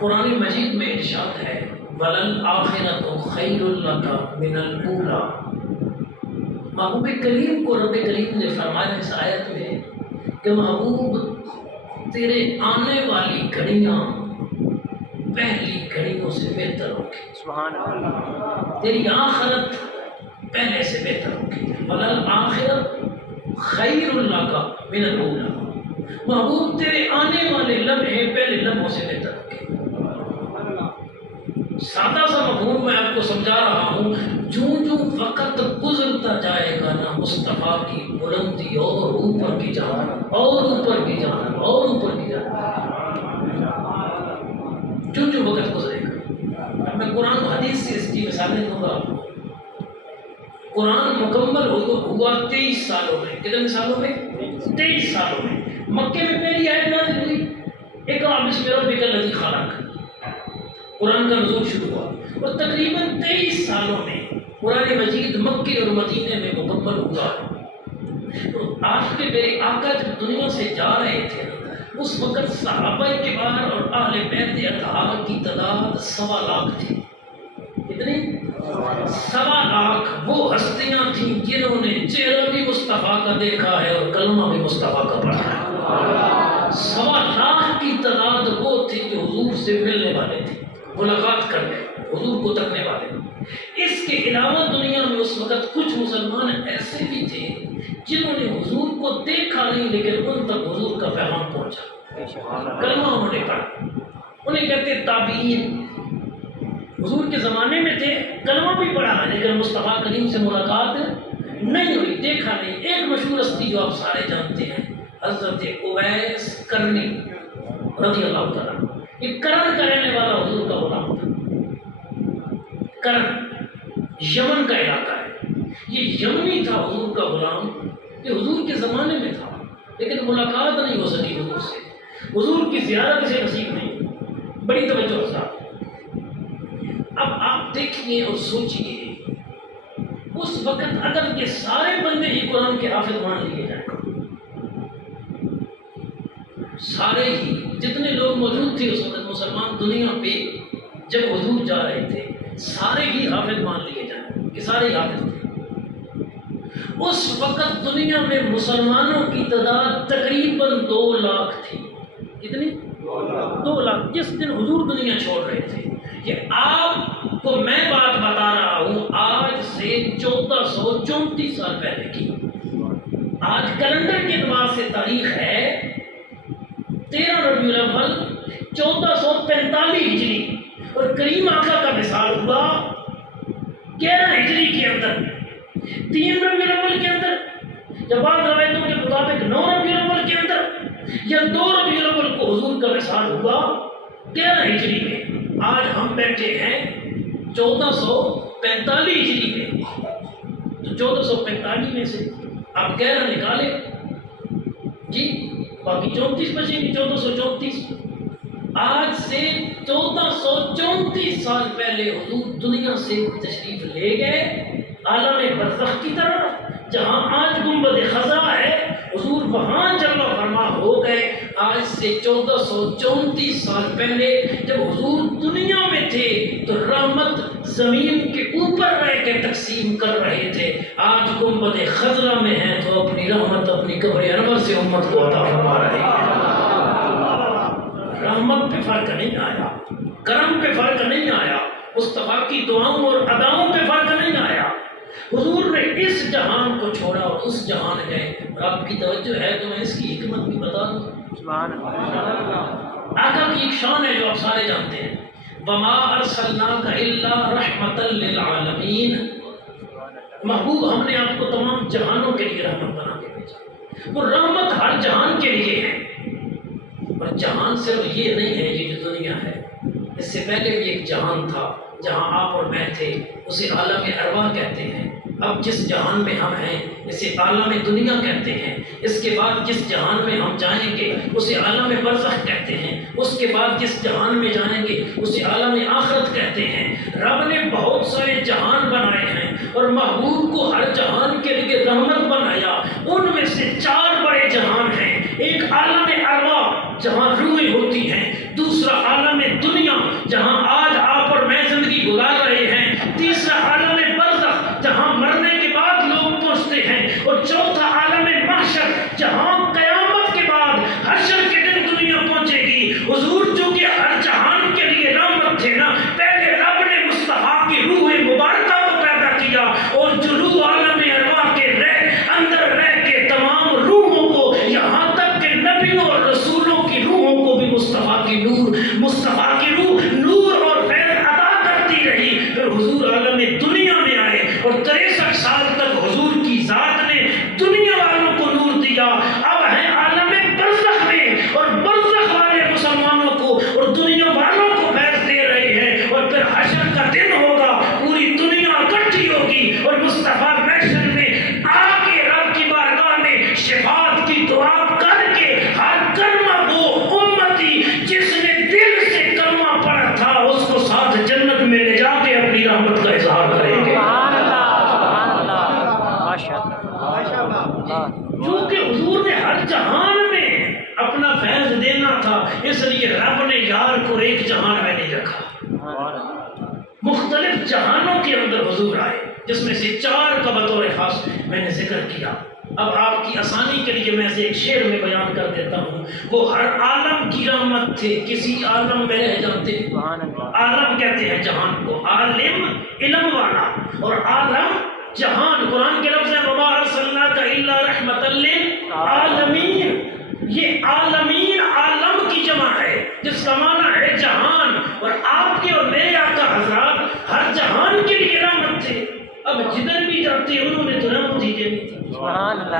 قرآن مجید میں ارشاد ہے وَلَلْآخِرَةُ خَيْرٌ لَكَ مِنَ الْأُولَىٰ۔ محبوب کریم کو رب کریم نے فرمایا اس آیت میں کہ محبوب تیرے آنے والی گھڑیاں پہلی گھڑیوں سے بہتر ہوگی، سبحان اللہ، تیری آخرت پہلے سے بہتر ہوگی۔ وَلَلْآخِرَةُ خَيْرٌ لَكَ مِنَ الْأُولَىٰ، محبوب تیرے آنے والے لمحے پہلے لمحوں سے بہتر ہوگی۔ سادہ سا مفہوم میں آپ کو سمجھا رہا ہوں، جو وقت گزرتا جائے گا نا مصطفیٰ کی بلندی اور اوپر کی جانب اور اوپر کی جانب اور اوپر کی جانب، جو وقت گزرے گا۔ میں قرآن و حدیث سے اس کی مثالیں دوں گا آپ کو۔ قرآن مکمل ہوا 23 سالوں میں، کتنے سالوں میں؟ 23 سالوں میں۔ مکے میں پہلی آیت نازل ہوئی اقرأ بسم ربک الذی خلق، قرآن کا نزول شروع ہوا، اور تقریباً 23 سالوں میں قرآن مجید مکے اور مدینے میں مکمل ہوا۔ تو آپ کے میرے آقا جب دنیا سے جا رہے تھے اس وقت صحابہ کبار اور اہل بیت اطہار کی تعداد 1.25 لاکھ تھی۔ کتنی؟ 1.25 لاکھ وہ ہستیاں تھیں جنہوں نے چہرہ بھی مصطفیٰ کا دیکھا ہے اور کلمہ بھی مصطفیٰ کا پڑھا ہے۔ 1.25 لاکھ کی تعداد وہ تھی جو حضور سے ملنے والے تھے، ملاقات کرنے، حضور کو تکنے والے۔ اس کے علاوہ دنیا میں اس وقت کچھ مسلمان ایسے بھی تھے جنہوں نے حضور کو دیکھا نہیں لیکن ان تک حضور کا پیغام پہنچا، کلمہ انہوں نے پڑھا۔ انہیں کہتے تابعین، حضور کے زمانے میں تھے، کلمہ بھی پڑھا لیکن مصطفیٰ کریم سے ملاقات نہیں ہوئی، دیکھا نہیں۔ ایک مشہور ہستی جو آپ سارے جانتے ہیں حضرت اویس کرنی رضی اللہ تعالیٰ، یہ کرن کا رہنے والا حضور کا غلام تھا۔ کرن یمن کا علاقہ ہے، یہ یمنی تھا حضور کا غلام، یہ حضور کے زمانے میں تھا لیکن ملاقات نہیں ہو سکی حضور سے، حضور کی زیارت سے نصیب نہیں۔ بڑی توجہ کے ساتھ اب آپ دیکھیے اور سوچیے، اس وقت اگر یہ سارے بندے ہی قرآن کے حافظ مان لیے جائیں، سارے ہی جتنے لوگ موجود تھے اس وقت مسلمان دنیا پہ جب حضور جا رہے تھے، سارے ہی حافظ مان لیے جائیں کہ سارے ہی حافظ تھے، اس وقت دنیا میں مسلمانوں کی تعداد تقریباً 2 لاکھ تھی۔ کتنی؟ 2 لاکھ، جس دن حضور دنیا چھوڑ رہے تھے۔ یہ آپ کو میں بات بتا رہا ہوں آج سے 1434 سال پہلے کی۔ آج کیلنڈر کے اعتبار سے تاریخ ہے 13 ربیع الاول 1445 ہجری، اور کریم آقا کا وصال ہوا 11 ہجری کے اندر، 3 ربیع الاول کے اندر، یا بعض روایتوں کے مطابق 9 ربیع الاول کے اندر، یا 2 ربیع الاول کو حضور کا وصال ہوا 13 ہجری میں۔ آج ہم بیٹھے ہیں 1445 ہجری میں، تو 1445 میں سے آپ 11 نکالیں جی، باقی 34 بچیں گی، 1434۔ آج سے 1434 سال پہلے حضور دنیا سے تشریف لے گئے عالم برزخ کی طرف، جہاں آج گنبد خضرا ہے، حضور وہاں جلوہ فرما ہو گئے۔ آج سے 1434 سال پہلے جب حضور دنیا میں تھے تو رحمت زمین کے اوپر رہ کے تقسیم کر رہے تھے، آج گنبد خضرا میں ہیں تو اپنی رحمت اپنی قبر انور سے امت کو عطا فرما رہے ہیں۔ رحمت پہ فرق نہیں آیا، کرم پہ فرق نہیں آیا، مصطفیٰ کی دعاؤں اور اداؤں پہ فرق نہیں آیا۔ حضور نے اس جہان کو چھوڑا اور اس جہان گئے، اور آپ کی توجہ ہے تو میں اس کی حکمت بھی بتا دوں۔ آقا کی ایک شان ہے جو آپ سارے جانتے ہیں، وَمَا أَرْسَلْنَاكَ إِلَّا رَحْمَةً لِّلْعَالَمِينَ، محبوب ہم نے آپ کو تمام جہانوں کے لیے رحمت بنا کے بھیجا۔ وہ رحمت ہر جہان کے لیے ہے، اور جہان صرف یہ نہیں ہے یہ جو دنیا ہے، اس سے پہلے بھی ایک جہان تھا جہاں آپ اور میں تھے، اسے عالم ارواح کہتے ہیں۔ اب جس جہان میں ہم ہیں اسے عالم دنیا کہتے ہیں، اس کے بعد جس جہان میں ہم جائیں گے اسے عالم برزخ کہتے ہیں، اس کے بعد جس جہان میں جائیں گے اسے عالم آخرت کہتے ہیں۔ رب نے بہت سارے جہان بنائے ہیں اور محبوب کو ہر جہان کے لیے رحمت بنایا۔ ان میں سے 4 بڑے جہان ہیں، ایک عالم ارواح جہاں روحیں ہوتی ہیں، دوسرا عالم دنیا جہاں آج آپ اور میں زندگی گزار رہے ہیں، تیسرا عالم برزخ جہاں مرنے کے بعد لوگ پہنچتے ہیں، اور چوتھا عالم محشر جہاں قیامت کے بعد حشر کے دن دنیا پہنچے گی۔ حضور چونکہ ہر جہان کے لیے رحمت تھے نا، پہلے رب نے مصطفیٰ کی روح مبارکہ کو پیدا کیا، اور جو روح عالم ارواح کے اندر رہ کے تمام روحوں کو، یہاں تک کہ نبیوں اور رسولوں کی روحوں کو بھی مصطفیٰ کی روح نور اور فیض عطا کرتی رہی۔ پھر حضور عالم دنیا میں آئے اور 63 سال تک حضور کی ذات نے دنیا والوں کو نور دیا۔ اب ہے عالم برزخ میں، اور برزخ والے مسلمانوں کو اور دنیا والوں کو فیض دے رہے ہیں، اور پھر حشر کا دن ہوگا، پوری دنیا اکٹھی ہوگی، اور مصطفیٰ محشر میں آ کے رب کی بارگاہ میں شفاعت کی دعا کر کے ہر کلمہ گو امتی جس نے دل سے کلمہ پڑھا تھا اس کو ساتھ جنت میں لے جا کے اپنی رحمت کا اظہار کریں گے۔ کیونکہ حضور نے ہر جہان میں اپنا فیض دینا تھا، اس لیے رب نے یار کو ایک جہان میں نہیں رکھا، مختلف جہانوں کے اندر حضور آئے، جس میں سے 4 کا بطور خاص میں نے ذکر کیا۔ اب آپ کی آسانی کے لیے میں اسے ایک شعر میں بیان کر دیتا ہوں۔ وہ ہر عالم کی رحمت تھے، کسی عالم میں رہ جاتے۔ عالم کہتے ہیں جہان کو، عالم علم والا، اور عالم جہان۔ قرآن کے لفظ ہے وَمَا أَرْسَلْنَاكَ إِلَّا رَحْمَةً لِّلْعَالَمِينَ۔ یہ عالمین عالم کی جمع ہے، جس کا معنی ہے جہان، اور آپ کے اور میرے آقا حضرات ہر جہان کے لیے رحمت تھے۔ اب جدھر بھی جاتے انہوں نے تو رحمت ہی دینی تھی،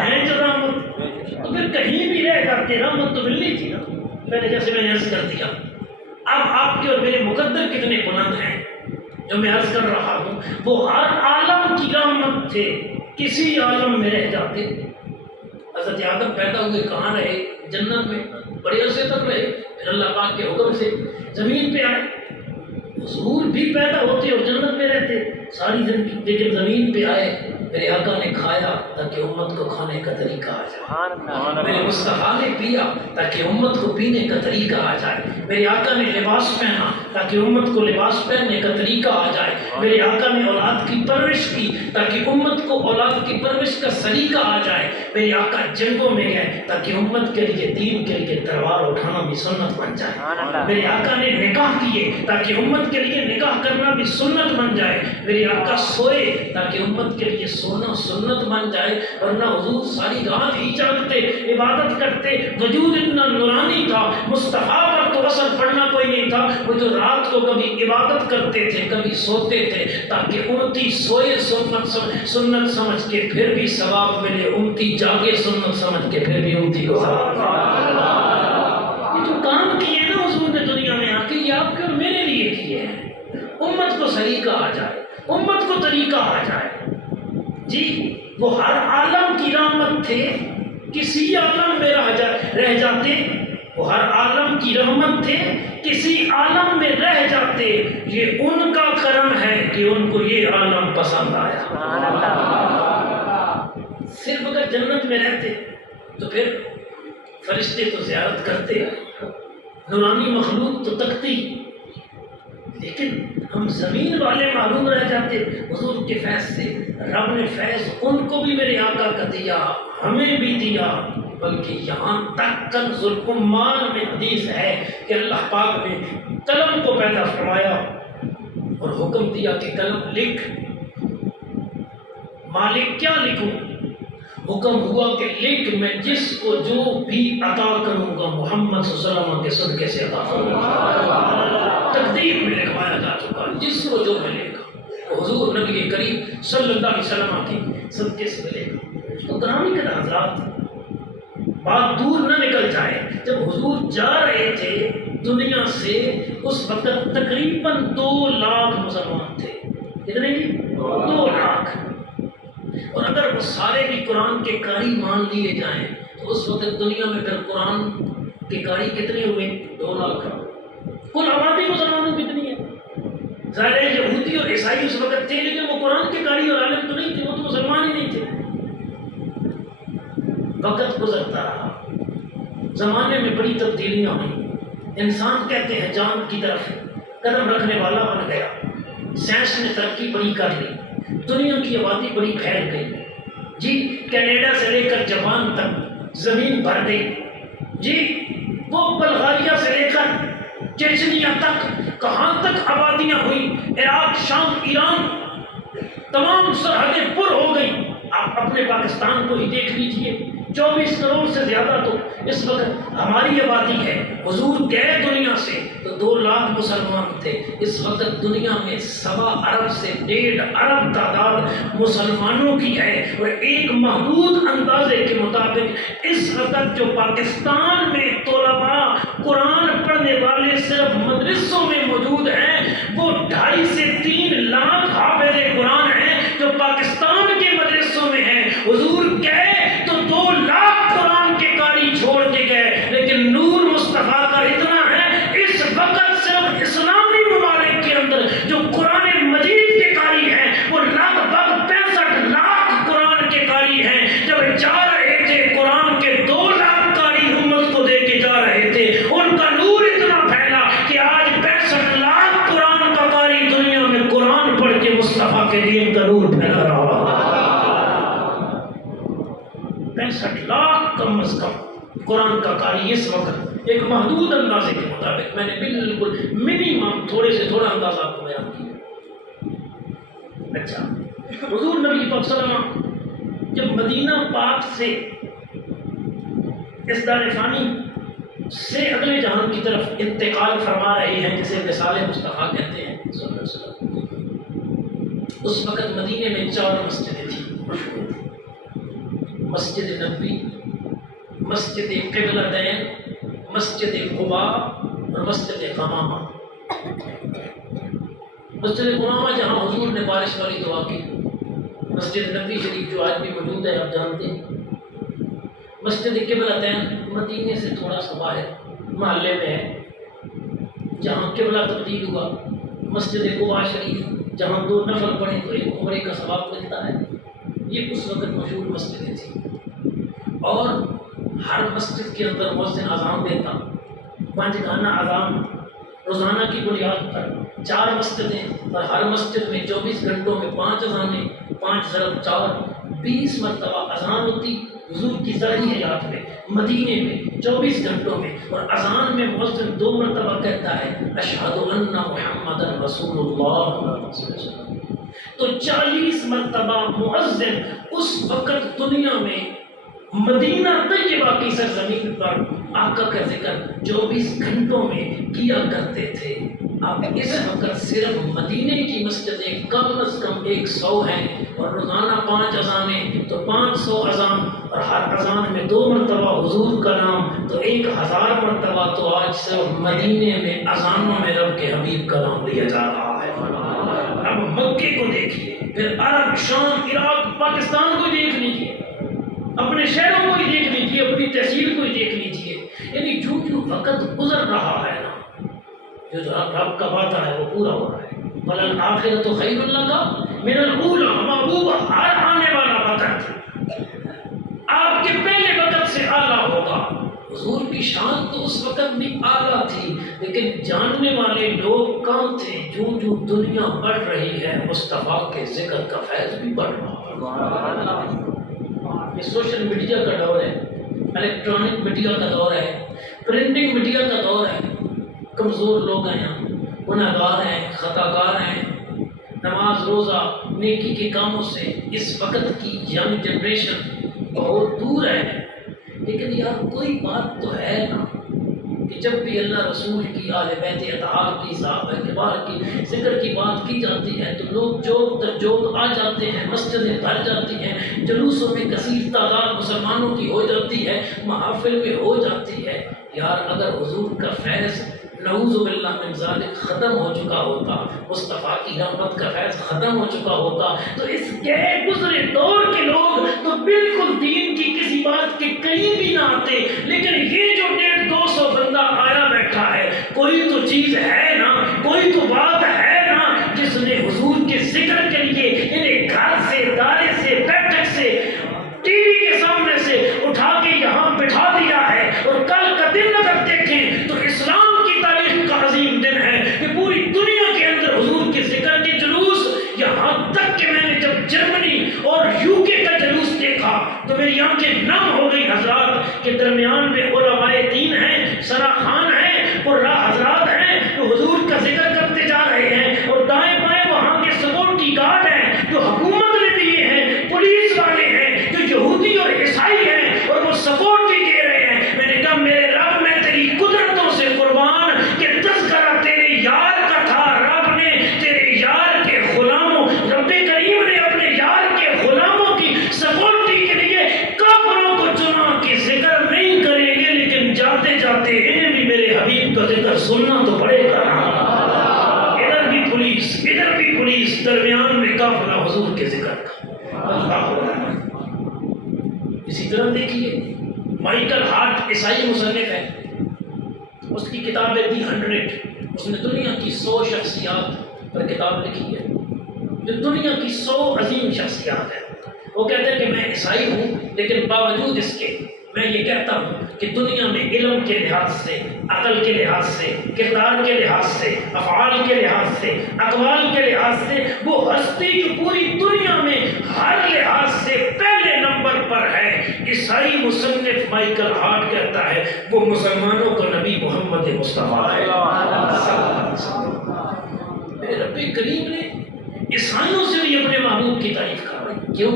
ہیں جو رحمت، تو پھر کہیں بھی رہ جاتے رحمت تو ملنی تھی نا۔ پہلے جیسے میں نے عرض کر دیا، اب آپ کے اور میرے مقدر کتنے بلند ہیں جو میں عرض کر رہا ہوں، وہ ہر عالم کی رحمت تھے، کسی عالم میں رہ جاتے۔ حضرت آدم پیدا ہوئے کہاں رہے؟ جنت میں، بڑے عرصے تک رہے، پھر اللہ پاک کے حکم سے زمین پہ آئے۔ حضور بھی پیدا ہوتے اور جنت میں رہتے ساری زندگی، لیکن زمین پہ آئے، میرے آقا نے کھایا تاکہ امت کو کھانے کا طریقہ آ جائے، میرے مصطفیٰ نے پیا تاکہ امت کو پینے کا طریقہ آ جائے، میرے آقا نے لباس پہنا تاکہ امت کو لباس پہننے کا طریقہ آ جائے، میرے آقا نے اولاد کی پرورش کی تاکہ امت کو اولاد کی پرورش کا سلیقہ آ جائے، میرے آقا جنگوں میں گئے تاکہ امت کے لیے دین کے لیے تلوار اٹھانا بھی سنت بن جائے، میرے آقا نے نکاح کیے تاکہ امت کے لیے نکاح کرنا بھی سنت بن جائے، میرے آقا سوئے تاکہ امت کے لیے سونا سنت بن جائے، ورنہ حضور ساری رات ہی جاگتے عبادت کرتے، وجود اتنا نورانی تھا، مصطفیٰ پر تو اثر پڑنا کوئی نہیں تھا، وہ جو رات کو کبھی عبادت کرتے تھے کبھی سوتے تھے تاکہ امتی سوئے سنت سمجھ کے پھر بھی ثواب ملے، امتی جاگے سنت سمجھ کے پھر بھی امتی کو ثواب ملے۔ یہ جو کام کیے نا حضور نے دنیا میں آ کے، یہ آپ کے اور میرے لیے کیے ہیں، امت کو سلیقہ آ جائے، امت کو طریقہ آ جائے۔ جی وہ ہر عالم کی رحمت تھے، کسی عالم میں رہ جاتے، وہ ہر عالم کی رحمت تھے، کسی عالم میں رہ جاتے، یہ ان کا کرم ہے کہ ان کو یہ عالم پسند آیا۔ صرف اگر جنت میں رہتے تو پھر فرشتے تو زیارت کرتے، نورانی مخلوق تو تکتی، لیکن ہم زمین والے معلوم رہ جاتے حضور کے فیض سے۔ رب نے فیض ان کو بھی میرے آقا کا دیا، ہمیں بھی دیا، بلکہ یہاں تک کنز العمال میں حدیث ہے کہ اللہ پاک نے قلم کو پیدا فرمایا اور حکم دیا کہ قلم لکھ، مالک کیا لکھوں؟ حکم ہوا کہ لکھ، میں جس کو جو بھی عطا کروں گا محمد صلی اللہ علیہ وسلم کے صدقے سے عطا کروں گا۔ تقدیر میں لکھوایا جا چکا، جس کو جو ملے گا حضور نبی کریم صلی اللہ علیہ وسلم کی صدقے سے ملے گا۔ تو گرامی کے حضرات، بات دور نہ نکل جائے، جب حضور جا رہے تھے دنیا سے اس وقت تقریباً 2 لاکھ مسلمان تھے۔ کتنے جی؟ 2 لاکھ۔ اور اگر وہ سارے بھی قرآن کے قاری مان لیے جائیں تو اس وقت دنیا میں پھر قرآن کے قاری کتنے ہوئے؟ 2 لاکھ۔ کل آبادی مسلمانوں کتنی ہے؟ ظاہر ہے یہودی اور عیسائی اس وقت تھے، لیکن وہ قرآن کے قاری اور عالم تو نہیں تھے، وہ تو مسلمان ہی نہیں تھے۔ وقت گزرتا رہا، زمانے میں بڑی تبدیلیاں ہوئیں، انسان کہتے ہیں جان کی طرف قدم رکھنے والا بن گیا، سائنس نے ترقی بڑی کر لی، دنیا کی آبادی بڑی پھیل گئی جی، کینیڈا سے لے کر جاپان تک زمین بھر گئی جی، وہ بلغاریہ سے لے کر چچنیا تک کہاں تک آبادیاں ہوئی، عراق، شام، ایران، تمام سرحدیں پر ہو گئی۔ آپ اپنے پاکستان کو ہی دیکھ لیجئے، 24 کروڑ سے زیادہ تو اس وقت ہماری آبادی ہے۔ حضور گئے دنیا سے تو 2 لاکھ مسلمان تھے، اس وقت دنیا میں 1.25 ارب سے 1.5 ارب تعداد مسلمانوں کی ہے، اور ایک محدود اندازے کے مطابق اس وقت جو پاکستان میں طلباء قرآن پڑھنے والے صرف مدرسوں میں موجود ہیں وہ 2.5 سے 3 لاکھ حافظ قرآن ہیں جو پاکستان کے مدرسوں میں ہیں۔ حضور گئے تو 2 لاکھ قرآن کے قاری چھوڑ کے گئے، لیکن نور مصطفیٰ کا اتنا ہے، اس وقت صرف اسلامی ممالک کے اندر جو قرآن مجید کے قاری ہیں وہ لگ بھگ 65 لاکھ قرآن کے قاری ہیں۔ جب جا رہے تھے قرآن کے 2 لاکھ قاری امت کو دے کے جا رہے تھے، ان کا نور اتنا پھیلا کہ آج 65 لاکھ قرآن کا قاری دنیا میں قرآن پڑھ کے مصطفیٰ کے دین کا نور پھیلا رہا ہے۔ 65 لاکھ کم از کم قرآن کا قاری اس وقت ایک محدود اندازے کے مطابق، میں نے بالکل منیمم تھوڑے سے تھوڑا اندازہ آپ کو بیان کیا۔ اچھا، حضور نبی پاک صلی اللہ علیہ وسلم جب مدینہ پاک سے اس دار فانی سے اگلے جہان کی طرف انتقال فرما رہے ہیں، جسے وصال مصطفیٰ کہتے ہیں صلی اللہ علیہ وسلم، اس وقت مدینے میں 4 مسجدیں تھیں مشہور، مسجد نبوی، مسجد قبلتین، مسجد قباء اور مسجد قمامہ۔ مسجد قمامہ جہاں حضور نے بارش والی دعا کی، مسجد نبوی شریف جو آج بھی موجود ہے آپ جانتے ہیں، مسجد قبلتین مدینے سے تھوڑا سا باہر محلے میں ہے جہاں قبلہ تبدیل ہوا، مسجد قباء شریف جہاں 2 نفل پڑھیں تو 1 عمرے کا ثواب ملتا ہے، یہ اس وقت مشہور مسجدیں تھیں۔ اور ہر مسجد کے اندر مؤذن اذان دیتا، 5 گانا اذان روزانہ کی بنیاد پر، 4 مسجدیں اور ہر مسجد میں 24 گھنٹوں میں 5 اذانیں، 5 ضرب 4 20 مرتبہ اذان ہوتی حضور کی ظاہری حیات میں مدینے میں 24 گھنٹوں میں، اور اذان میں مؤذن 2 مرتبہ کہتا ہے اشہد ان محمد رسول اللہ۔ تو 40 مرتبہ مؤذن اس وقت دنیا میں مدینہ طیبہ کی سرزمین پر آقا کا ذکر 24 گھنٹوں میں کیا کرتے تھے۔ اب اس وقت صرف مدینے کی مسجدیں کم از کم 100 ہیں، اور روزانہ 5 اذانیں تو 500 اذان، اور ہر اذان میں 2 مرتبہ حضور کا نام، تو 1000 مرتبہ تو آج صرف مدینے میں اذانوں میں رب کے حبیب کا نام لیا جا رہا ہے۔ اب مکے کو دیکھیے، پھر عرب، شام، عراق، پاکستان کو دیکھ لیجیے، اپنے شہروں کو ہی دیکھ لیجیے، اپنی تحصیل کو ہی دیکھ لیجیے، یعنی جو وقت گزر رہا ہے نا، جو رب کا وعدہ ہے وہ پورا ہو رہا ہے۔ وَلَلْآخِرَةُ خَيْرٌ لَكَ مِنَ الْأُولَىٰ، محبوب ہر آنے والا وقت آپ کے پہلے وقت سے اعلیٰ ہوگا۔ حضور کی شان تو اس وقت بھی اعلیٰ تھی، لیکن جاننے والے لوگ کم تھے۔ جو دنیا بڑھ رہی ہے مصطفیٰ کے ذکر کا فیض بھی بڑھ رہا ہے۔ یہ سوشل میڈیا کا دور ہے، الیکٹرانک میڈیا کا دور ہے، پرنٹنگ میڈیا کا دور ہے۔ کمزور لوگ ہیں، گناہ گار ہیں، خطا کار ہیں، نماز روزہ نیکی کے کاموں سے اس وقت کی ینگ جنریشن بہت دور ہے۔ لیکن یار کوئی بات تو ہے نا کہ جب بھی اللہ رسول کی، آل بیت اطہار کی، صحابہ کبار کی ذکر کی بات کی جاتی ہے تو لوگ جوگ در جوگ آ جاتے ہیں، مسجدیں بھر جاتی ہیں، جلوسوں میں کثیر تعداد مسلمانوں کی ہو جاتی ہے، محافل میں ہو جاتی ہے۔ یار اگر حضور کا فیض نعوذ باللہ من ذالک ختم ہو چکا ہوتا، مصطفیٰ کی رحمت کا فیض ختم ہو چکا ہوتا، تو اس گئے گزرے دور کے لوگ تو بالکل دین کی کسی بات کے کہیں بھی نہ آتے۔ لیکن یہ جو 150-200 بندہ آیا بیٹھا ہے، کوئی تو چیز ہے نا، کوئی تو بات ہے نا جس نے حضور کے ذکر کے لیے انہیں گھر سے، دارے سے، بیٹھک سے، ٹی وی کے سامنے سے اٹھا کے یہاں بٹھا دیا ہے۔ اور کل کا دن اگر دیکھیں تو اسلام کی تاریخ کا عظیم دن ہے کہ پوری دنیا عیسائی مصنف ہے، اس کی کتاب ہے دی 100، اس نے دنیا کی 100 شخصیات پر کتاب لکھی ہے، جو دنیا کی 100 عظیم شخصیات ہیں۔ وہ کہتے ہیں کہ میں عیسائی ہوں، لیکن باوجود اس کے میں یہ کہتا ہوں کہ دنیا میں علم کے لحاظ سے، عقل کے لحاظ سے، کردار کے لحاظ سے، افعال کے لحاظ سے، اقوال کے لحاظ سے وہ ہستی جو پوری دنیا میں ہر لحاظ سے پہلے نمبر پر ہے۔ عیسائی مصنف مائیکل ہارٹ کہتا ہے وہ مسلمانوں کا نبی محمد مصطفیٰ ہے۔ میرے رب کریم نے عیسائیوں سے بھی اپنے محبوب کی تعریف کر، کیوں؟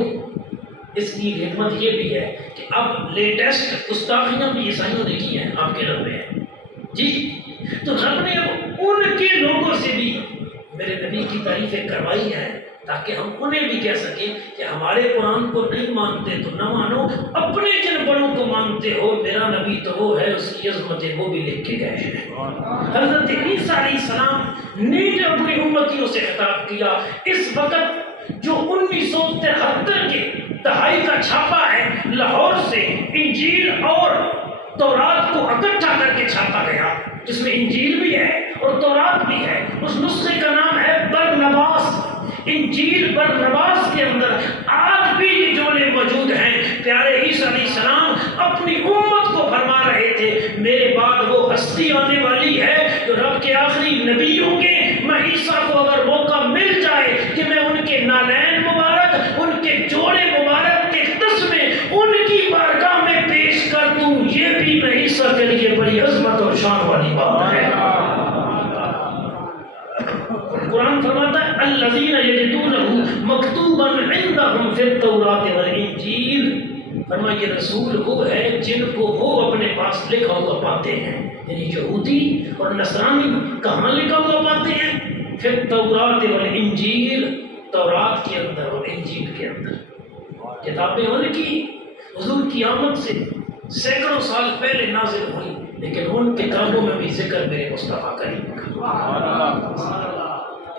اس کی حکمت یہ بھی ہے کہ اب لیٹسٹ گستاخیاں بھی عیسائیوں نے کی ہیں آپ کے رب میں جی، تو رب نے اب ان کے لوگوں سے بھی میرے نبی کی تعریفیں کروائی ہیں تاکہ ہم انہیں بھی کہہ سکیں کہ ہمارے قرآن کو نہیں مانتے تو نہ مانو، اپنے جن بڑوں کو مانتے ہو، میرا نبی تو وہ ہے، اس کی عظمتیں وہ بھی لکھ کے گئے ہیں۔ حضرت عیسیٰ علیہ السلام نے جب اپنی امتیوں سے خطاب کیا، اس وقت جو 1973 کے دہائی کا چھاپا ہے لاہور سے، انجیل اور تورات کو اکٹھا کر کے چھاپا گیا، جس میں انجیل بھی ہے اور تورات بھی ہے، اس نسخے کا نام ہے برنباس۔ انجیل برنباس کے اندر آج بھی یہ جملے موجود ہیں۔ پیارے عیسیٰ علیہ السلام اپنی امت کو فرما رہے تھے میرے بعد وہ ہستی آنے والی ہے جو رب کے آخری نبیوں کے، میں عیسیٰ کو اگر موقع مل جائے کہ میں ان کے نالین مبارک، ان کے جوڑے مبارک کے تسمے ان کی بارگاہ میں پیش کر دوں، یہ بھی میں عیسیٰ کے لیے بڑی عظمت اور شان والی بات ہے۔ قرآن فرماتا ہے الذین یجدونہ مکتوبا عندہم فی التوراۃ والانجیل، فرمایا یہ رسول وہ ہے جن کو وہ اپنے پاس لکھا ہوا پاتے ہیں، یعنی یہودی اور نصرانی کہاں لکھا ہوا پاتے ہیں؟ فی التوراۃ والانجیل، تورات کے اندر اور انجیل کے اندر۔ کتابیں ان کی حضور کی آمد سے سینکڑوں سال پہلے نازل ہوئی، لیکن ان کتابوں میں بھی ذکر میرے مصطفیٰ کریم کا۔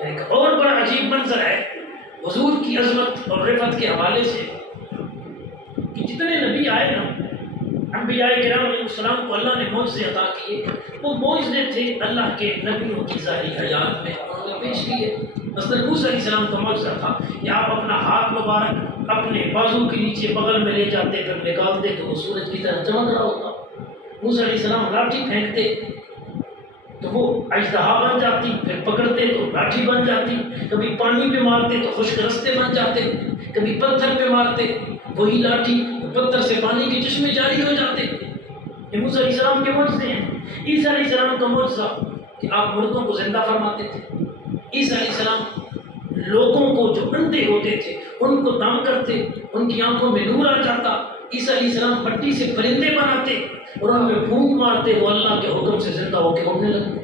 ایک اور بڑا عجیب منظر ہے حضور کی عظمت اور رفعت کے حوالے سے کہ جتنے نبی آئے نا، انبیاء کرام علیہ السلام کو اللہ نے معجزے عطا کیے، وہ معجزے تھے اللہ کے نبیوں کی ظاہری حیات میں انہوں نے پیش کیے۔ حضرت موسیٰ علیہ السلام کا معجزہ تھا کہ آپ اپنا ہاتھ مبارک اپنے بازو کے نیچے بغل میں لے جاتے، پھر نکالتے تو وہ سورج کی طرح چمک رہا ہوتا۔ موسیٰ علیہ السلام لاٹھی پھینکتے تو وہ اژدہا بن جاتی، پھر پکڑتے تو لاٹھی بن جاتی، کبھی پانی پہ مارتے تو خشک رستے بن جاتے، کبھی پتھر پہ مارتے وہی لاٹھی پتھر سے پانی کے چشمے جاری ہو جاتے۔ یہ موسیٰ علیہ السلام کے معجزے ہیں۔ عیسیٰ علیہ السلام کا معجزہ کہ آپ مردوں کو زندہ فرماتے تھے۔ عیسیٰ علیہ السلام لوگوں کو جو اندھے ہوتے تھے ان کو دم کرتے، ان کی آنکھوں میں نور آ جاتا۔ عیسیٰ علیہ السلام پٹی سے پرندے بناتے اور ان میں پھونک مارتے، وہ اللہ کے حکم سے زندہ ہو کے اڑنے لگتے۔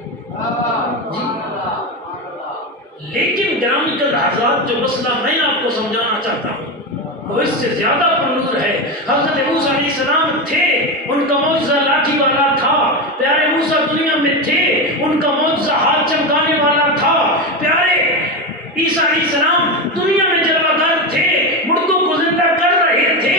لیکن گرامیکل حضرات، جو مسئلہ میں آپ کو سمجھانا چاہتا ہوں وہ اس سے زیادہ پرنور ہے۔ حضرت موسیٰ علیہ السلام تھے، ان کا معجزہ لاٹھی والا تھا۔ پیارے موسیٰ دنیا میں تھے، ان کا معجزہ ہاتھ چمکانے والا تھا۔ پیارے عیسیٰ علیہ السلام دنیا میں جلوہ گر تھے، مردوں کو زندہ کر رہے تھے،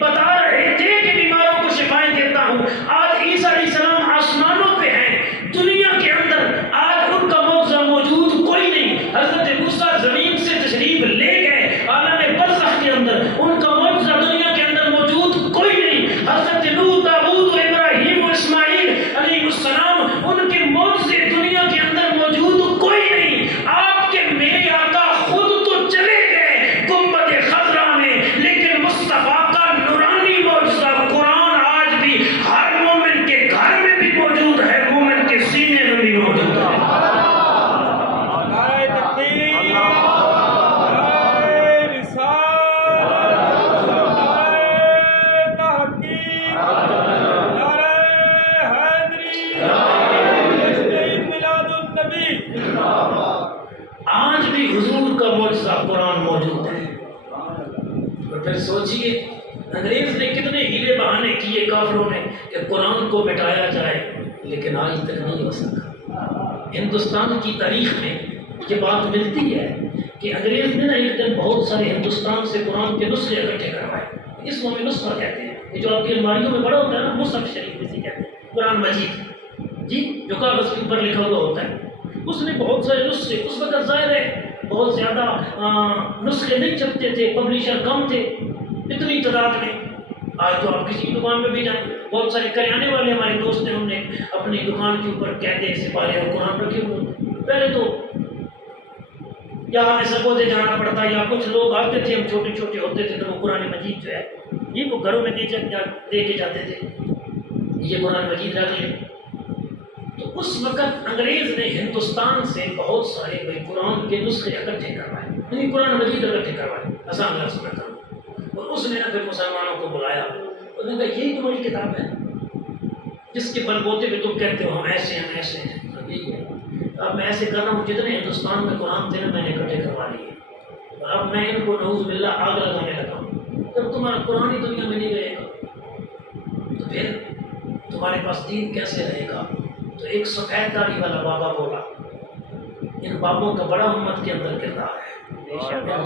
بتا رہے تھے کہ بیماروں کو شفائیں دیتا ہوں۔ آج عیسیٰ علیہ السلام آسمانوں پہ ہیں، دنیا کے اندر آج ان کا معجزہ موجود کوئی نہیں۔ حضرت موسیٰ زمین سے تشریف لے گئے عالم برزخ کے اندر، ان کا معجزہ دنیا کے اندر موجود کوئی نہیں۔ حضرت نوح، داؤد و ابراہیم و اسماعیل علیہ السلام، ان کے معجزے دنیا کے اندر موجود کوئی نہیں۔ آپ کے میرے آقا خود تو چلے گئے گنبد خضرا میں، لیکن مصطفیٰ کا نورانی معجزہ قرآن آج بھی ہر مومن کے گھر میں بھی موجود ہے، مومن کے سینے میں بھی موجود ہے۔ آج بھی حضور کا معجزہ قرآن موجود ہے۔ اور پھر سوچئے انگریز نے کتنے ہیلے بہانے کیے کافروں نے کہ قرآن کو مٹایا جائے، لیکن آج تک نہیں ہو سکا۔ ہندوستان کی تاریخ میں یہ بات ملتی ہے کہ انگریز نے ایک دن بہت سارے ہندوستان سے قرآن کے نسخے اکٹھے کروائے، اس کو ہم نسخہ کہتے ہیں، یہ جو آپ کی الماریوں میں بڑا ہوتا ہے نا، مصحف شریف جسے کہتے ہیں۔ قرآن مجید جی جو کاغذ کے اوپر لکھا ہوا ہوتا ہے، اس نے بہت سارے نسخے، اس وقت ظاہر ہے بہت زیادہ نسخے نہیں چھپتے تھے، پبلشر کم تھے اتنی تعداد میں. آج تو آپ کسی دکان پہ بھی جائیں، بہت سارے کریانے والے ہمارے دوست ہیں، ہم نے اپنی دکان کے اوپر قاعدے سپارے اور قرآن رکھے ہوئے. پہلے تو یا ہمیں سرگودے جانا پڑتا، یا کچھ لوگ آتے تھے، ہم چھوٹے چھوٹے ہوتے تھے تو وہ قرآن مجید جو ہے یہ کو گھروں میں دے کے جاتے تھے، یہ قرآن مجید رکھ لیں. تو اس وقت انگریز نے ہندوستان سے بہت سارے قرآن کے نسخے اکٹھے کروائے، یعنی قرآن مجید اکٹھے کروائے، آسان لفظ میں کروں. اور اس نے پھر مسلمانوں کو بلایا، انہوں نے کہا یہی تمہاری کتاب ہے جس کے بل بوتے پہ تم کہتے ہو ہم ایسے ہیں ہم ایسے ہیں. یہی ہے. اب میں ایسے کر رہا ہوں، جتنے ہندوستان میں قرآن تھے نا میں نے اکٹھے کروا لیے، اور اب میں ان کو نعوذ باللہ آگ لگانے لگا ہوں. جب تمہارا قرآن ہی دنیا میں نہیں رہے گا تو پھر تمہارے پاس دین کیسے رہے گا؟ تو ایک سفید داڑھی والا بابا بولا، ان بابوں کا بڑا امت کے اندر کردار ہے،